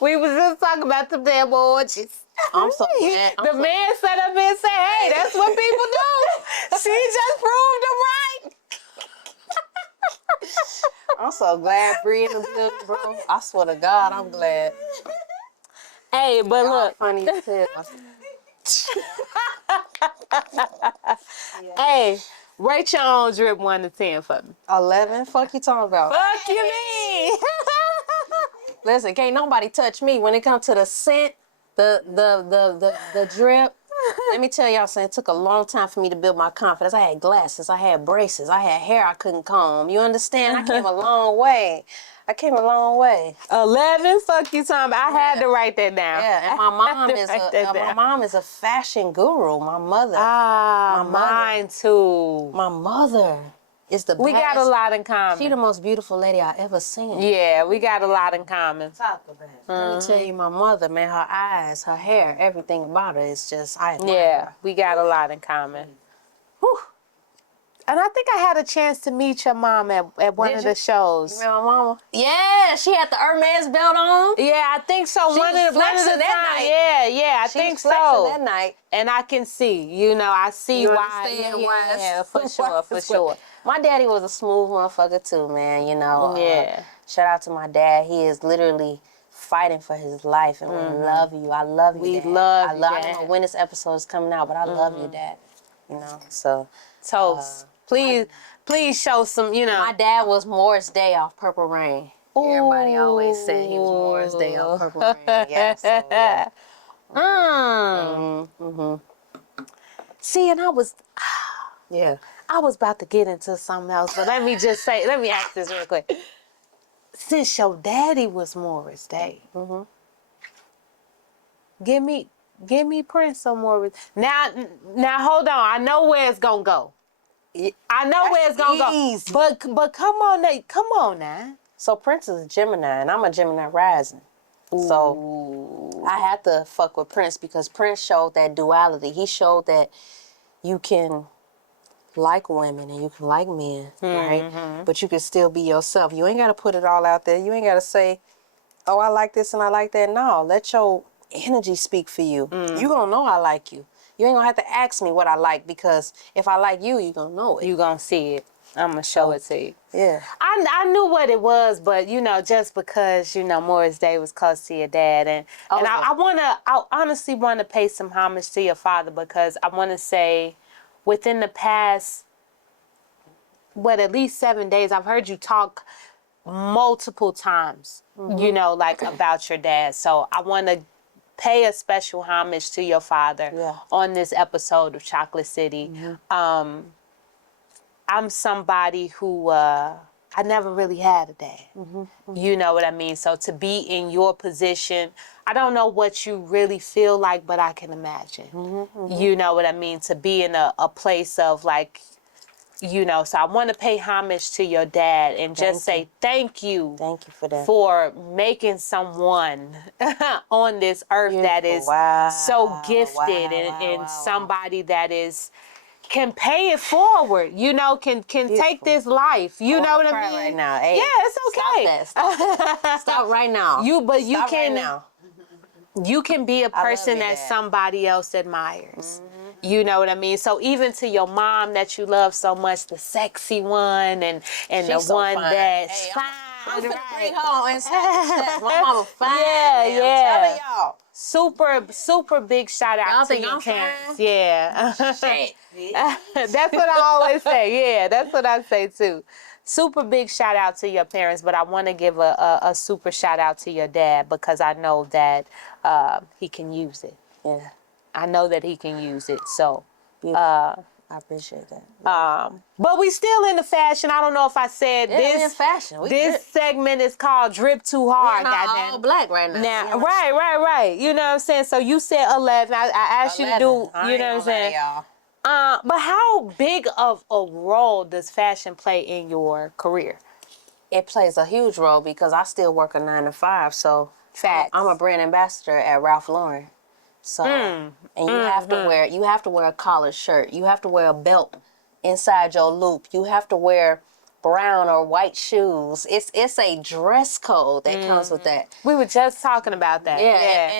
We was just talking about the damn orgies. I'm so glad. The man sat up and said, hey, that's what people do. She just proved them right. I'm so glad Bree in the building, bro. I swear to God, I'm glad. Hey, but look. Funny as hell. Hey, rate your own drip 1 to 10 for me. 11? Fuck you talking about? Fuck you mean? Listen, can't nobody touch me when it comes to the scent, the drip. Let me tell y'all something. It took a long time for me to build my confidence. I had glasses, I had braces, I had hair I couldn't comb. You understand? I came a long way. 11? Fuck you talking about? I had to write that down. Yeah, and my mom is a fashion guru. My mother. Mine too. My mother is the best. We got a lot in common. She the most beautiful lady I ever seen. Yeah, we got a lot in common. Talk about it. Let me tell you, my mother, man, her eyes, her hair, everything about her is just, I admire Yeah, her. we got a lot in common. Whew. And I think I had a chance to meet your mom at one of the shows. You remember my mama? Yeah, she had the Hermes belt on. Yeah, I think so. She was flexing that night. Yeah, I She think was flexing so. that night. And I can see, I see You why. understand Yeah, why? for sure. My daddy was a smooth motherfucker too, man. You know. Yeah. Shout out to my dad. He is literally fighting for his life, and we love you. I love you. We Dad. love you, I Dad. don't know when this episode is coming out, but I love you, Dad. You know. So. Toast. Please show some, My dad was Morris Day off Purple Rain. Everybody always said he was Morris Day off Purple Rain. Yeah, so, yeah. See, and I was about to get into something else, but let me ask this real quick. Since your daddy was Morris Day, give me Give me Prince some more. Now, hold on. I know where it's gonna go. I know where it's gonna easy. go. But come on now. So Prince is a Gemini, and I'm a Gemini rising. So I had to fuck with Prince because Prince showed that duality. He showed that you can like women and you can like men, right? But you can still be yourself. You ain't got to put it all out there. You ain't got to say, oh, I like this and I like that. No, let your energy speak for you. You gonna know I like you. You ain't gonna have to ask me what I like because if I like you, you gonna know it. You gonna see it. I'm gonna show it to you. Yeah. I knew what it was, but just because Morris Day was close to your dad, and I honestly want to pay some homage to your father because I want to say, within the past, at least 7 days, I've heard you talk multiple times, about your dad. So I want to pay a special homage to your father on this episode of Chocolate City. I'm somebody who I never really had a dad. You know what I mean? So to be in your position, I don't know what you really feel like, but I can imagine. You know what I mean? To be in a place of so I want to pay homage to your dad and just say thank you. Thank you for that. For making someone on this earth that is so gifted and somebody that can pay it forward, can take this life. You know what I mean? Right now. Hey, yeah, it's okay. Stop right now. You can be a person that somebody else admires. You know what I mean? So even to your mom that you love so much, the sexy one and the so one fine. that's fine. I'm gonna bring her on Instagram. My mama fine. Yeah. I'm telling y'all. Super big shout out Y'all to think your I'm parents. fine? Yeah. Shit. That's what I always say. Yeah, that's what I say too. Super big shout out to your parents, but I want to give a super shout out to your dad because I know that he can use it. Yeah. I know that he can use it. So, I appreciate that. but we still in the fashion. I don't know if I said we in fashion. This segment is called Drip Too Hard. We're not all black right now. Right. You know what I'm saying? So you said 11. I asked 11. You to do, you know what I'm saying? But how big of a role does fashion play in your career? It plays a huge role because I still work a 9 to 5. So I'm a brand ambassador at Ralph Lauren. So and you have to wear a collared shirt. You have to wear a belt inside your loop. You have to wear brown or white shoes. It's a dress code that comes with that. We were just talking about that. Yeah.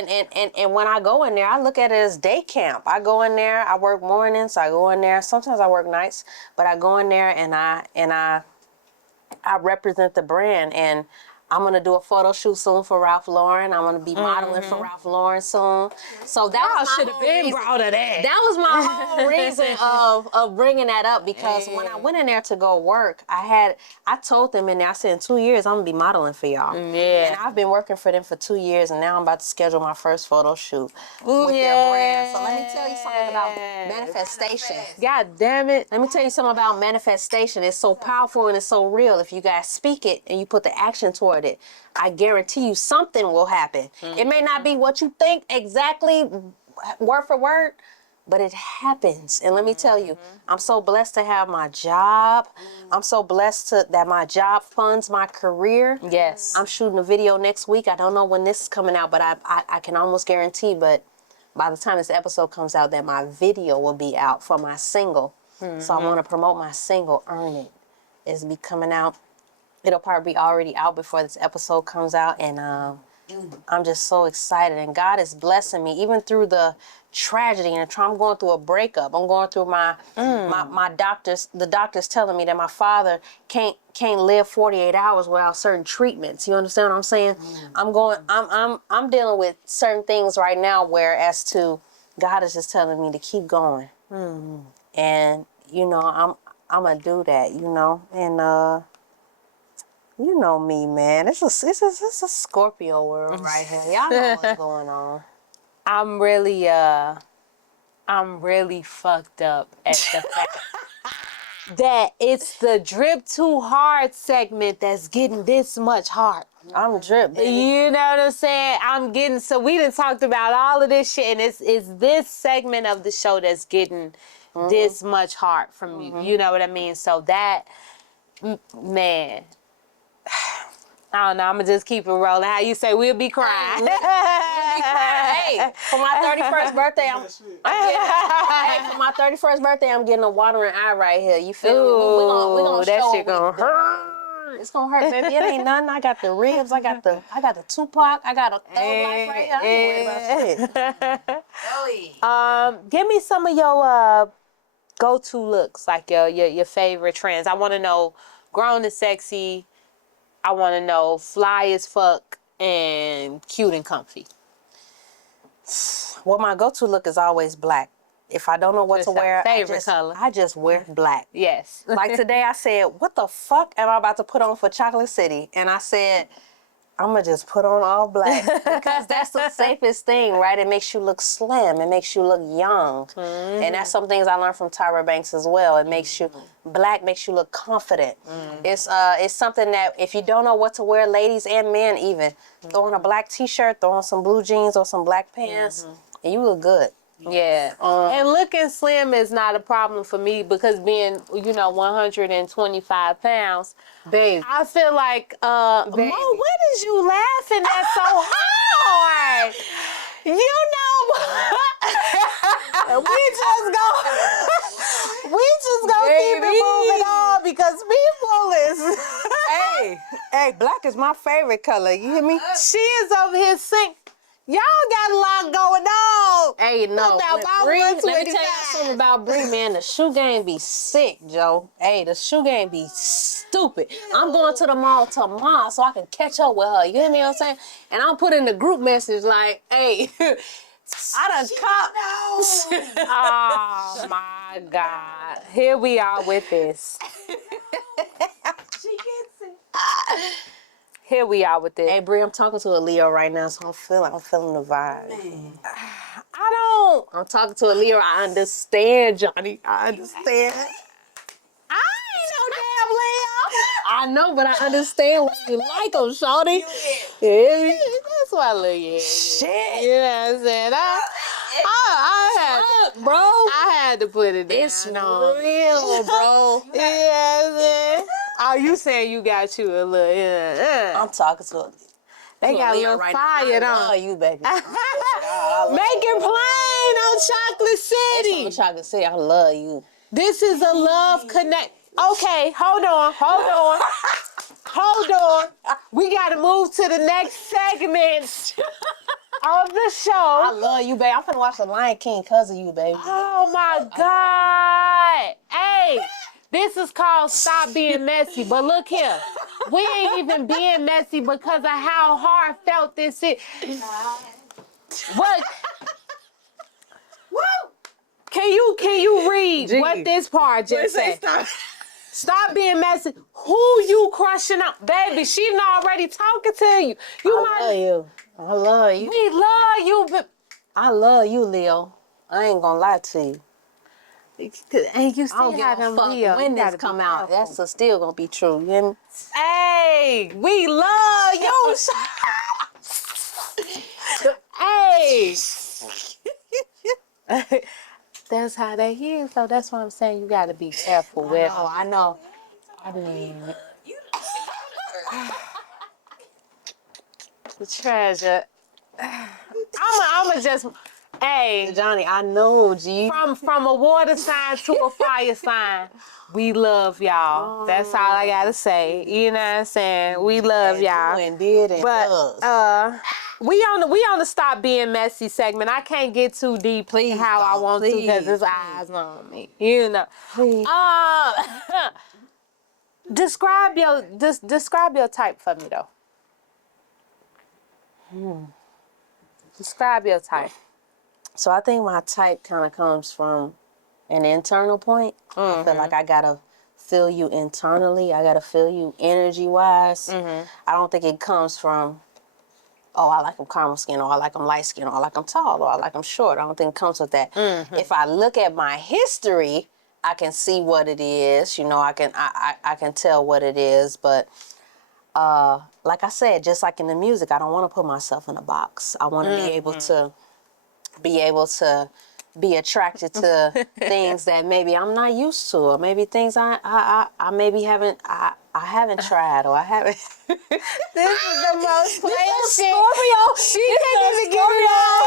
And when I go in there, I look at it as day camp. I go in there, I work mornings, I go in there. Sometimes I work nights, but I go in there and I represent the brand, and I'm going to do a photo shoot soon for Ralph Lauren. I'm going to be modeling for Ralph Lauren soon. So that should have been proud of that. That was my whole reason of bringing that up because when I went in there to go work, I told them in there, I said, in 2 years, I'm going to be modeling for y'all. Yeah. And I've been working for them for 2 years, and now I'm about to schedule my first photo shoot with their brand. So let me tell you something about manifestation. God damn it. Let me tell you something about manifestation. It's so powerful and it's so real. If you guys speak it and you put the action toward it, I guarantee you something will happen. It may not be what you think exactly word for word, but it happens. And let me tell you, I'm so blessed to have my job. I'm so blessed that my job funds my career. Yes. I'm shooting a video next week. I don't know when this is coming out, but I can almost guarantee, but by the time this episode comes out, that my video will be out for my single. So I want to promote my single, Earn It. It's be coming out. It'll probably be already out before this episode comes out, and I'm just so excited. And God is blessing me, even through the tragedy and the trauma. I'm going through a breakup. I'm going through my doctors. The doctors telling me that my father can't live 48 hours without certain treatments. You understand what I'm saying? I'm dealing with certain things right now, where as to God is just telling me to keep going. And I'm gonna do that. And you know me, man. It's a Scorpio world right here. Y'all know what's going on. I'm really fucked up at the fact that it's the Drip Too Hard segment that's getting this much heart. I'm drip, baby. You know what I'm saying? I'm getting, so we done talked about all of this shit, and it's this segment of the show that's getting this much heart from you. You know what I mean? So that, man, I don't know, I'm going to just keep it rolling. How you say, we'll be crying. Hey, for my 31st birthday, for my 31st birthday, I'm getting a watering eye right here. You feel me? We gonna that show shit gonna hurt. It's gonna hurt, baby. It ain't nothing. I got the ribs. I got the Tupac. I got a thug life right here. I ain't worried about shit. Oh, yeah. Give me some of your go-to looks, like your favorite trends. I want to know grown and sexy. I want to know fly as fuck and cute and comfy. Well, my go-to look is always black. If I don't know what Just to wear, favorite color. I just wear black. Yes. Like today, I said, what the fuck am I about to put on for Chocolate City? And I said, I'm going to just put on all black. Because that's the safest thing, right? It makes you look slim. It makes you look young. And that's some things I learned from Tyra Banks as well. It makes you, black makes you look confident. It's something that if you don't know what to wear, ladies and men even, throw on a black t-shirt, throw on some blue jeans or some black pants, and you look good. Yeah. And looking slim is not a problem for me because being, 125 pounds, Babe. I feel like, Mo, what is you laughing at so hard? We just go keep it moving on because people is. Hey, black is my favorite color. You hear me? She is over here singing. Y'all got a lot going on. Hey, no. Bree, Let me tell you something about Bree, man. The shoe game be sick, Joe. Hey, the shoe game be stupid. I'm going to the mall tomorrow so I can catch up with her. You hear me what I'm saying? And I'll put in the group message like, hey, I done caught. Oh, my God. Here we are with this. She gets it. Here we are with this. Hey, Bree, I'm talking to a Leo right now, so I'm feeling the vibe. Man. I'm talking to a Leo. I understand, Johnny. I understand. I ain't no damn Leo. I know, but I understand why you like them, shawty. That's why I love you. Shit. You know what I'm saying? I had to put it down. It's real, bro. You know what I'm saying? Oh, you saying you got you a little, I'm talking to a They got a Leo little right fire, now. I don't love you, baby. Make it plain on Chocolate City. Chocolate City, I love you. This is a love connect. Okay, hold on. We got to move to the next segment of the show. I love you, baby. I'm finna watch The Lion King because of you, baby. Oh, my God. Hey, this is called Stop Being Messy. But look here. We ain't even being messy because of how heartfelt this is. What? Can you read what this part just said? Stop being messy. Who you crushing up? Baby, she already talking to you. I love you. We love you, but I love you, Leo. I ain't gonna lie to you. and you I still don't give have a them fuck Leo. when You this gotta come be out. careful. That's still gonna be true. You hear me? Hey, we love you. Hey. That's how they hear. So that's why I'm saying you gotta be careful with. Oh, I know. I mean, The treasure. I'ma just, hey, Johnny, I know, G. from a water sign to a fire sign, we love y'all. That's all I gotta say. You know what I'm saying? We love y'all. But we on the Stop Being Messy segment. I can't get too deep how I want to because there's eyes on me. You know. Please. Describe your type for me though. Describe your type. So I think my type kind of comes from an internal point. I feel like I gotta feel you internally. I gotta feel you energy-wise. I don't think it comes from, oh, I like them caramel skin, or I like them light skin, or I like them tall, or I like them short. I don't think it comes with that. If I look at my history, I can see what it is. You know, I can tell what it is. But like I said, just like in the music, I don't want to put myself in a box. I want to be able to be attracted to things that maybe I'm not used to, or maybe things I maybe haven't tried, or I haven't. This is the most player shit. Scorpio. She couldn't even get it all.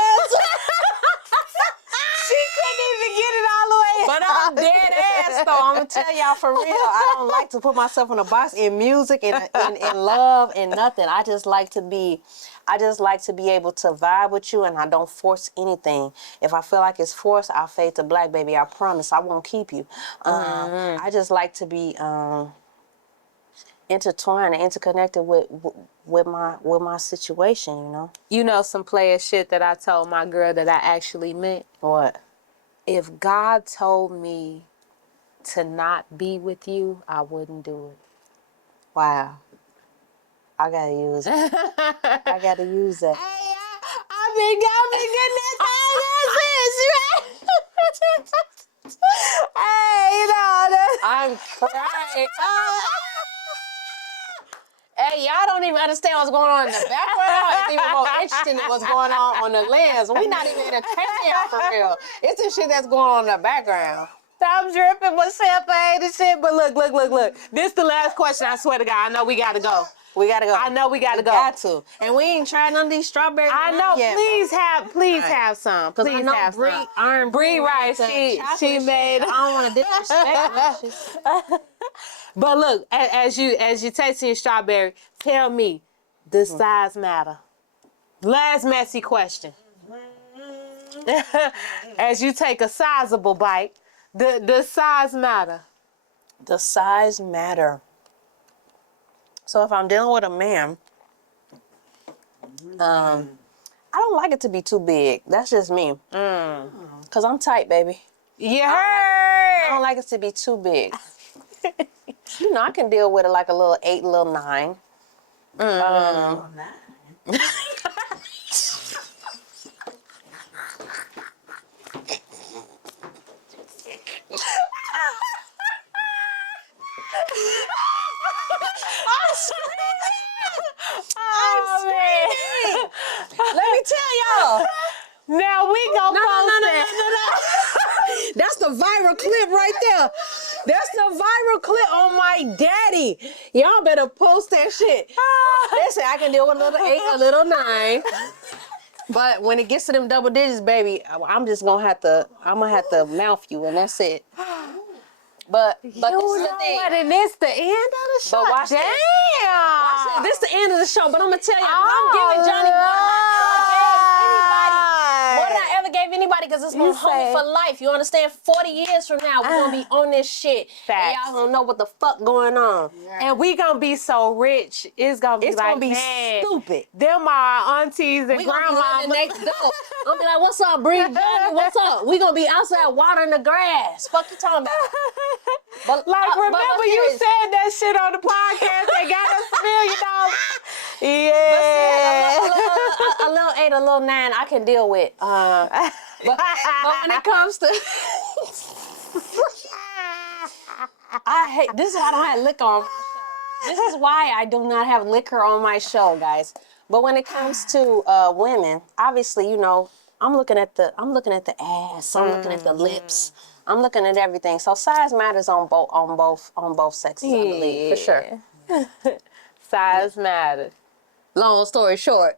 She couldn't even get it all the way. But I'm dead ass though. I'm gonna tell y'all for real. I don't like to put myself in a box in music and in love and nothing. I just like to be able to vibe with you, and I don't force anything. If I feel like it's forced, I'll fade to black, baby. I promise I won't keep you. I just like to be intertwined and interconnected with my situation, you know. You know some player shit that I told my girl that I actually meant? What? If God told me to not be with you, I wouldn't do it. Wow. I gotta use it. I gotta use it. Hey, I've been getting that right? Hey, you know, I'm crying. Hey, y'all don't even understand what's going on in the background. It's even more interesting than what's going on the lens. We not even entertaining y'all for real. It's the shit that's going on in the background. I'm dripping with champagne and shit, but look. This the last question, I swear to God. I know we gotta go. We gotta go. I know we gotta go. Got to. And we ain't tried none of these strawberries. I know. Yet, Please have some. Because Please I know have Bree, some. Iron Bree, right? She made. I don't want to disrespect her. But look, as you tasting your strawberry, tell me, does size matter? Last messy question. As you take a sizable bite, does size matter? The size matter. So if I'm dealing with a man, I don't like it to be too big. That's just me. Because I'm tight, baby. You heard? I don't like it to be too big. You know, I can deal with it like a little 8, a little 9. Oh, man. Let me tell y'all. Now we gonna post that. That's the viral clip right there. That's the viral clip on my daddy. Y'all better post that shit. Listen, I can deal with a little 8, a little 9. But when it gets to them double digits, baby, I'm gonna have to mouth you, and that's it. But this is the thing. What, and it's the end of the show? But watch this. Damn. This is the end of the show, but I'm gonna tell you, I'm giving Johni more than I ever gave anybody, because it's my homie for life. You understand? 40 years from now, we're gonna be on this shit. Facts. And y'all gonna know what the fuck going on. And we gonna be so rich. It's gonna be Gonna be stupid. Them are our aunties and We gonna be grandmas. living next door. I'm gonna be like, what's up, Bree? Johnny, what's up? We gonna be outside watering the grass. Fuck you talking about? But Remember you said that shit on the podcast. They got us $1 million. Yeah. But a little 8, a little 9, I can deal with. But when it comes to, I hate. This is why I don't have liquor on my show. This is why I do not have liquor on my show, guys. But when it comes to women, obviously, you know, I'm looking at the ass. I'm looking at the lips. I'm looking at everything. So size matters on both sexes, I believe, for sure. Size matters. Long story short.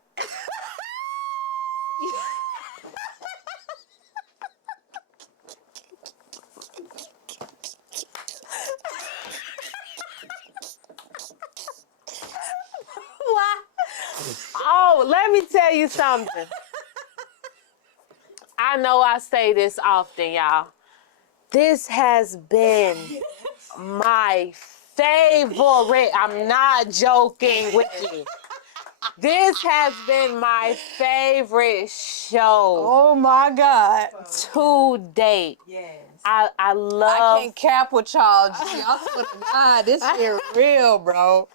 Oh, let me tell you something. I know I say this often, y'all. This has been my favorite. I'm not joking with you. This has been my favorite show. Oh my God. To date. Yes. I love. I can't cap with y'all. Y'all swear to God, this shit real, bro.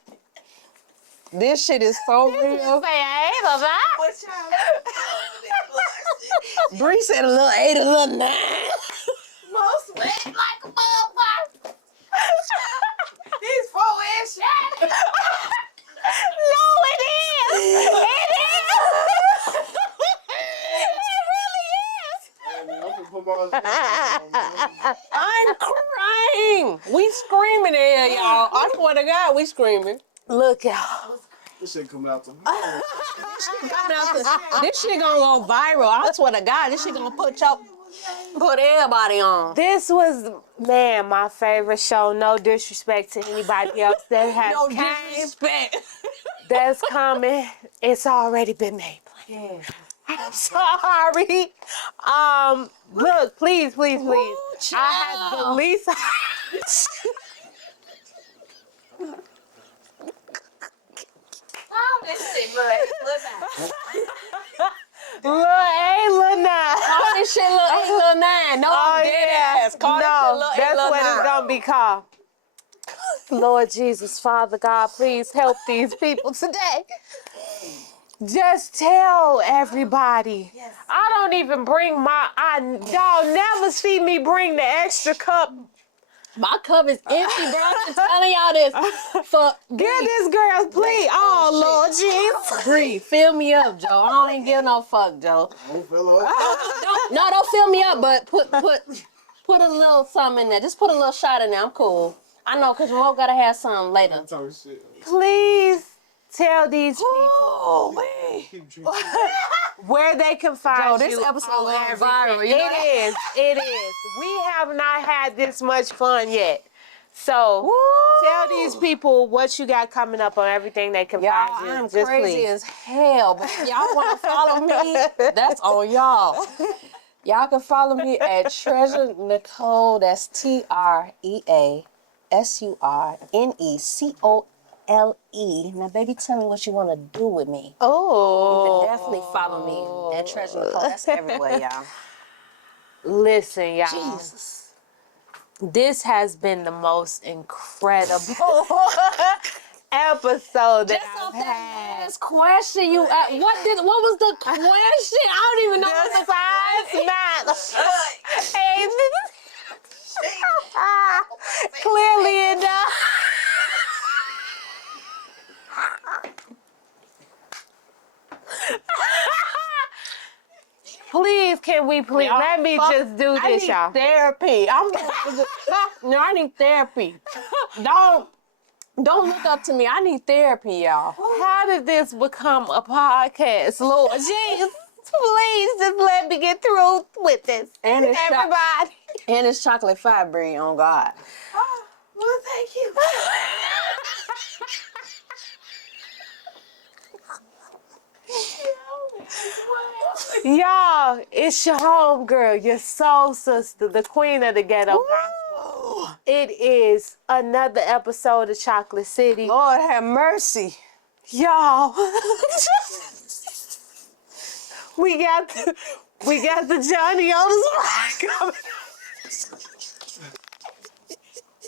This shit is so real. What y'all Bree said a little 8, a little 9. most wet like a motherfucker. These 4 inch shit. No, I'm crying. We screaming here, y'all. I swear to God, we screaming. Look, y'all. This shit coming out to This shit gonna go viral. I swear to God, this shit gonna put everybody on. This was, man, my favorite show. No disrespect to anybody else that has No came, disrespect. that's coming. It's already been made plain. I'm sorry. Look, please. I have the least. Look, hey, look now. Call this shit Lil 8, Lil 9. No, I'm dead ass. Call this shit Lil 8, that's Lil what 9. it's gonna be called. Lord Jesus, Father God, please help these people today. Just tell everybody. Yes. I don't even bring y'all never see me bring the extra cup. My cup is empty, bro. I'm telling y'all this. Give this girl, please. Oh, Lord Jesus. Bree, fill me up, Joe. I don't even give no fuck, Joe. Don't fill up. Don't fill me up, but put a little something in there. Just put a little shot in there. I'm cool. I know, because we'll gotta have some later. Please tell these people where they can find Joe, you. this episode went viral. You know It is. We have not had this much fun yet. So tell these people what you got coming up on everything they can find you. I'm Just crazy please. as hell, but if y'all want to follow me, that's on y'all. Y'all can follow me at Treasur Necole. That's TreasurNecole. Now, baby, tell me what you want to do with me. Oh. You can definitely follow me at Treasur Necole. That's everywhere, y'all. Listen, y'all. Jesus. This has been the most incredible episode that Just I've off had. that last question you asked, what was the question? I don't even know what the Clearly enough. Please, can we please let me just do this, y'all? I need therapy. No, I need therapy. Don't look up to me. I need therapy, y'all. How did this become a podcast, Lord Jesus? Please just let me get through with this. And it's everybody. And it's chocolate fibre on God. Oh, well, thank you. Y'all, it's your homegirl, your soul sister, the queen of the ghetto gospel. It is another episode of Chocolate City. Lord have mercy. Y'all. we got the Johni on the spot coming.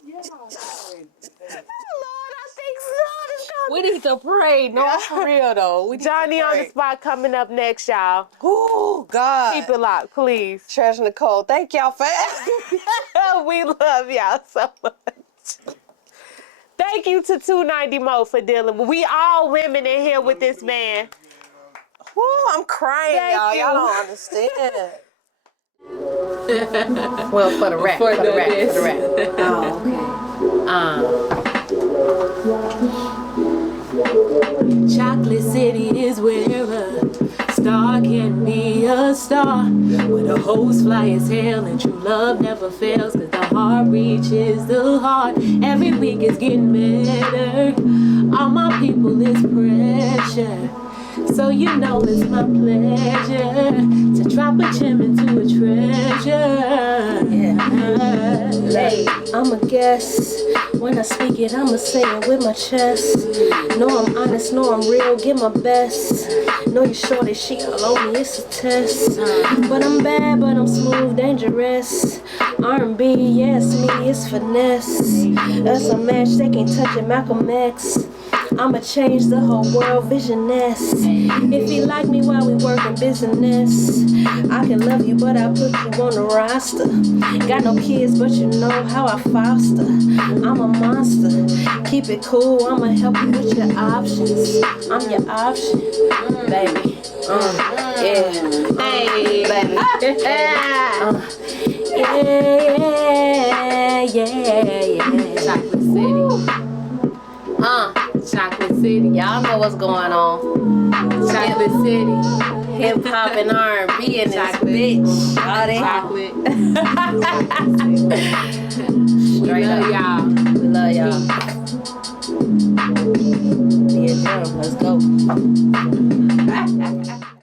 Lord, I think so. We need to pray. No, for real though. Johni on the spot coming up next, y'all. Oh God. Keep it locked, please. Treasur Necole, thank y'all for asking. We love y'all so much. Thank you to 290 Mo for dealing with. We all women in here with this man. Woo, I'm crying, y'all. Y'all don't understand. Well, for the rap. For the rap. Oh, okay. Chocolate City is where a star can be a star, where the hosts fly as hell and true love never fails, cause the heart reaches the heart. Every week it's getting better. All my people is pressure, so you know it's my pleasure to drop a gem into a treasure. yeah. Hey, I'm a guest. When I speak it, I'ma say it with my chest. No, I'm honest, no, I'm real, give my best. No, you sure that she all on me, it's a test. But I'm bad, but I'm smooth, dangerous. R&B, yes, me, it's finesse. That's a match, they can't touch it, Malcolm X. I'ma change the whole world, visioness. If you like me while we working business, I can love you, but I put you on the roster. Got no kids, but you know how I foster. I'm a monster, keep it cool, I'ma help you with your options. I'm your option, baby. Hey, baby. yeah. Chocolate City. Chocolate City. Y'all know what's going on. Chocolate City. Hip hop and R&B in this Chocolate. bitch. All that. Chocolate. We Straight love up. y'all. We love y'all. Yeah, girl, let's go.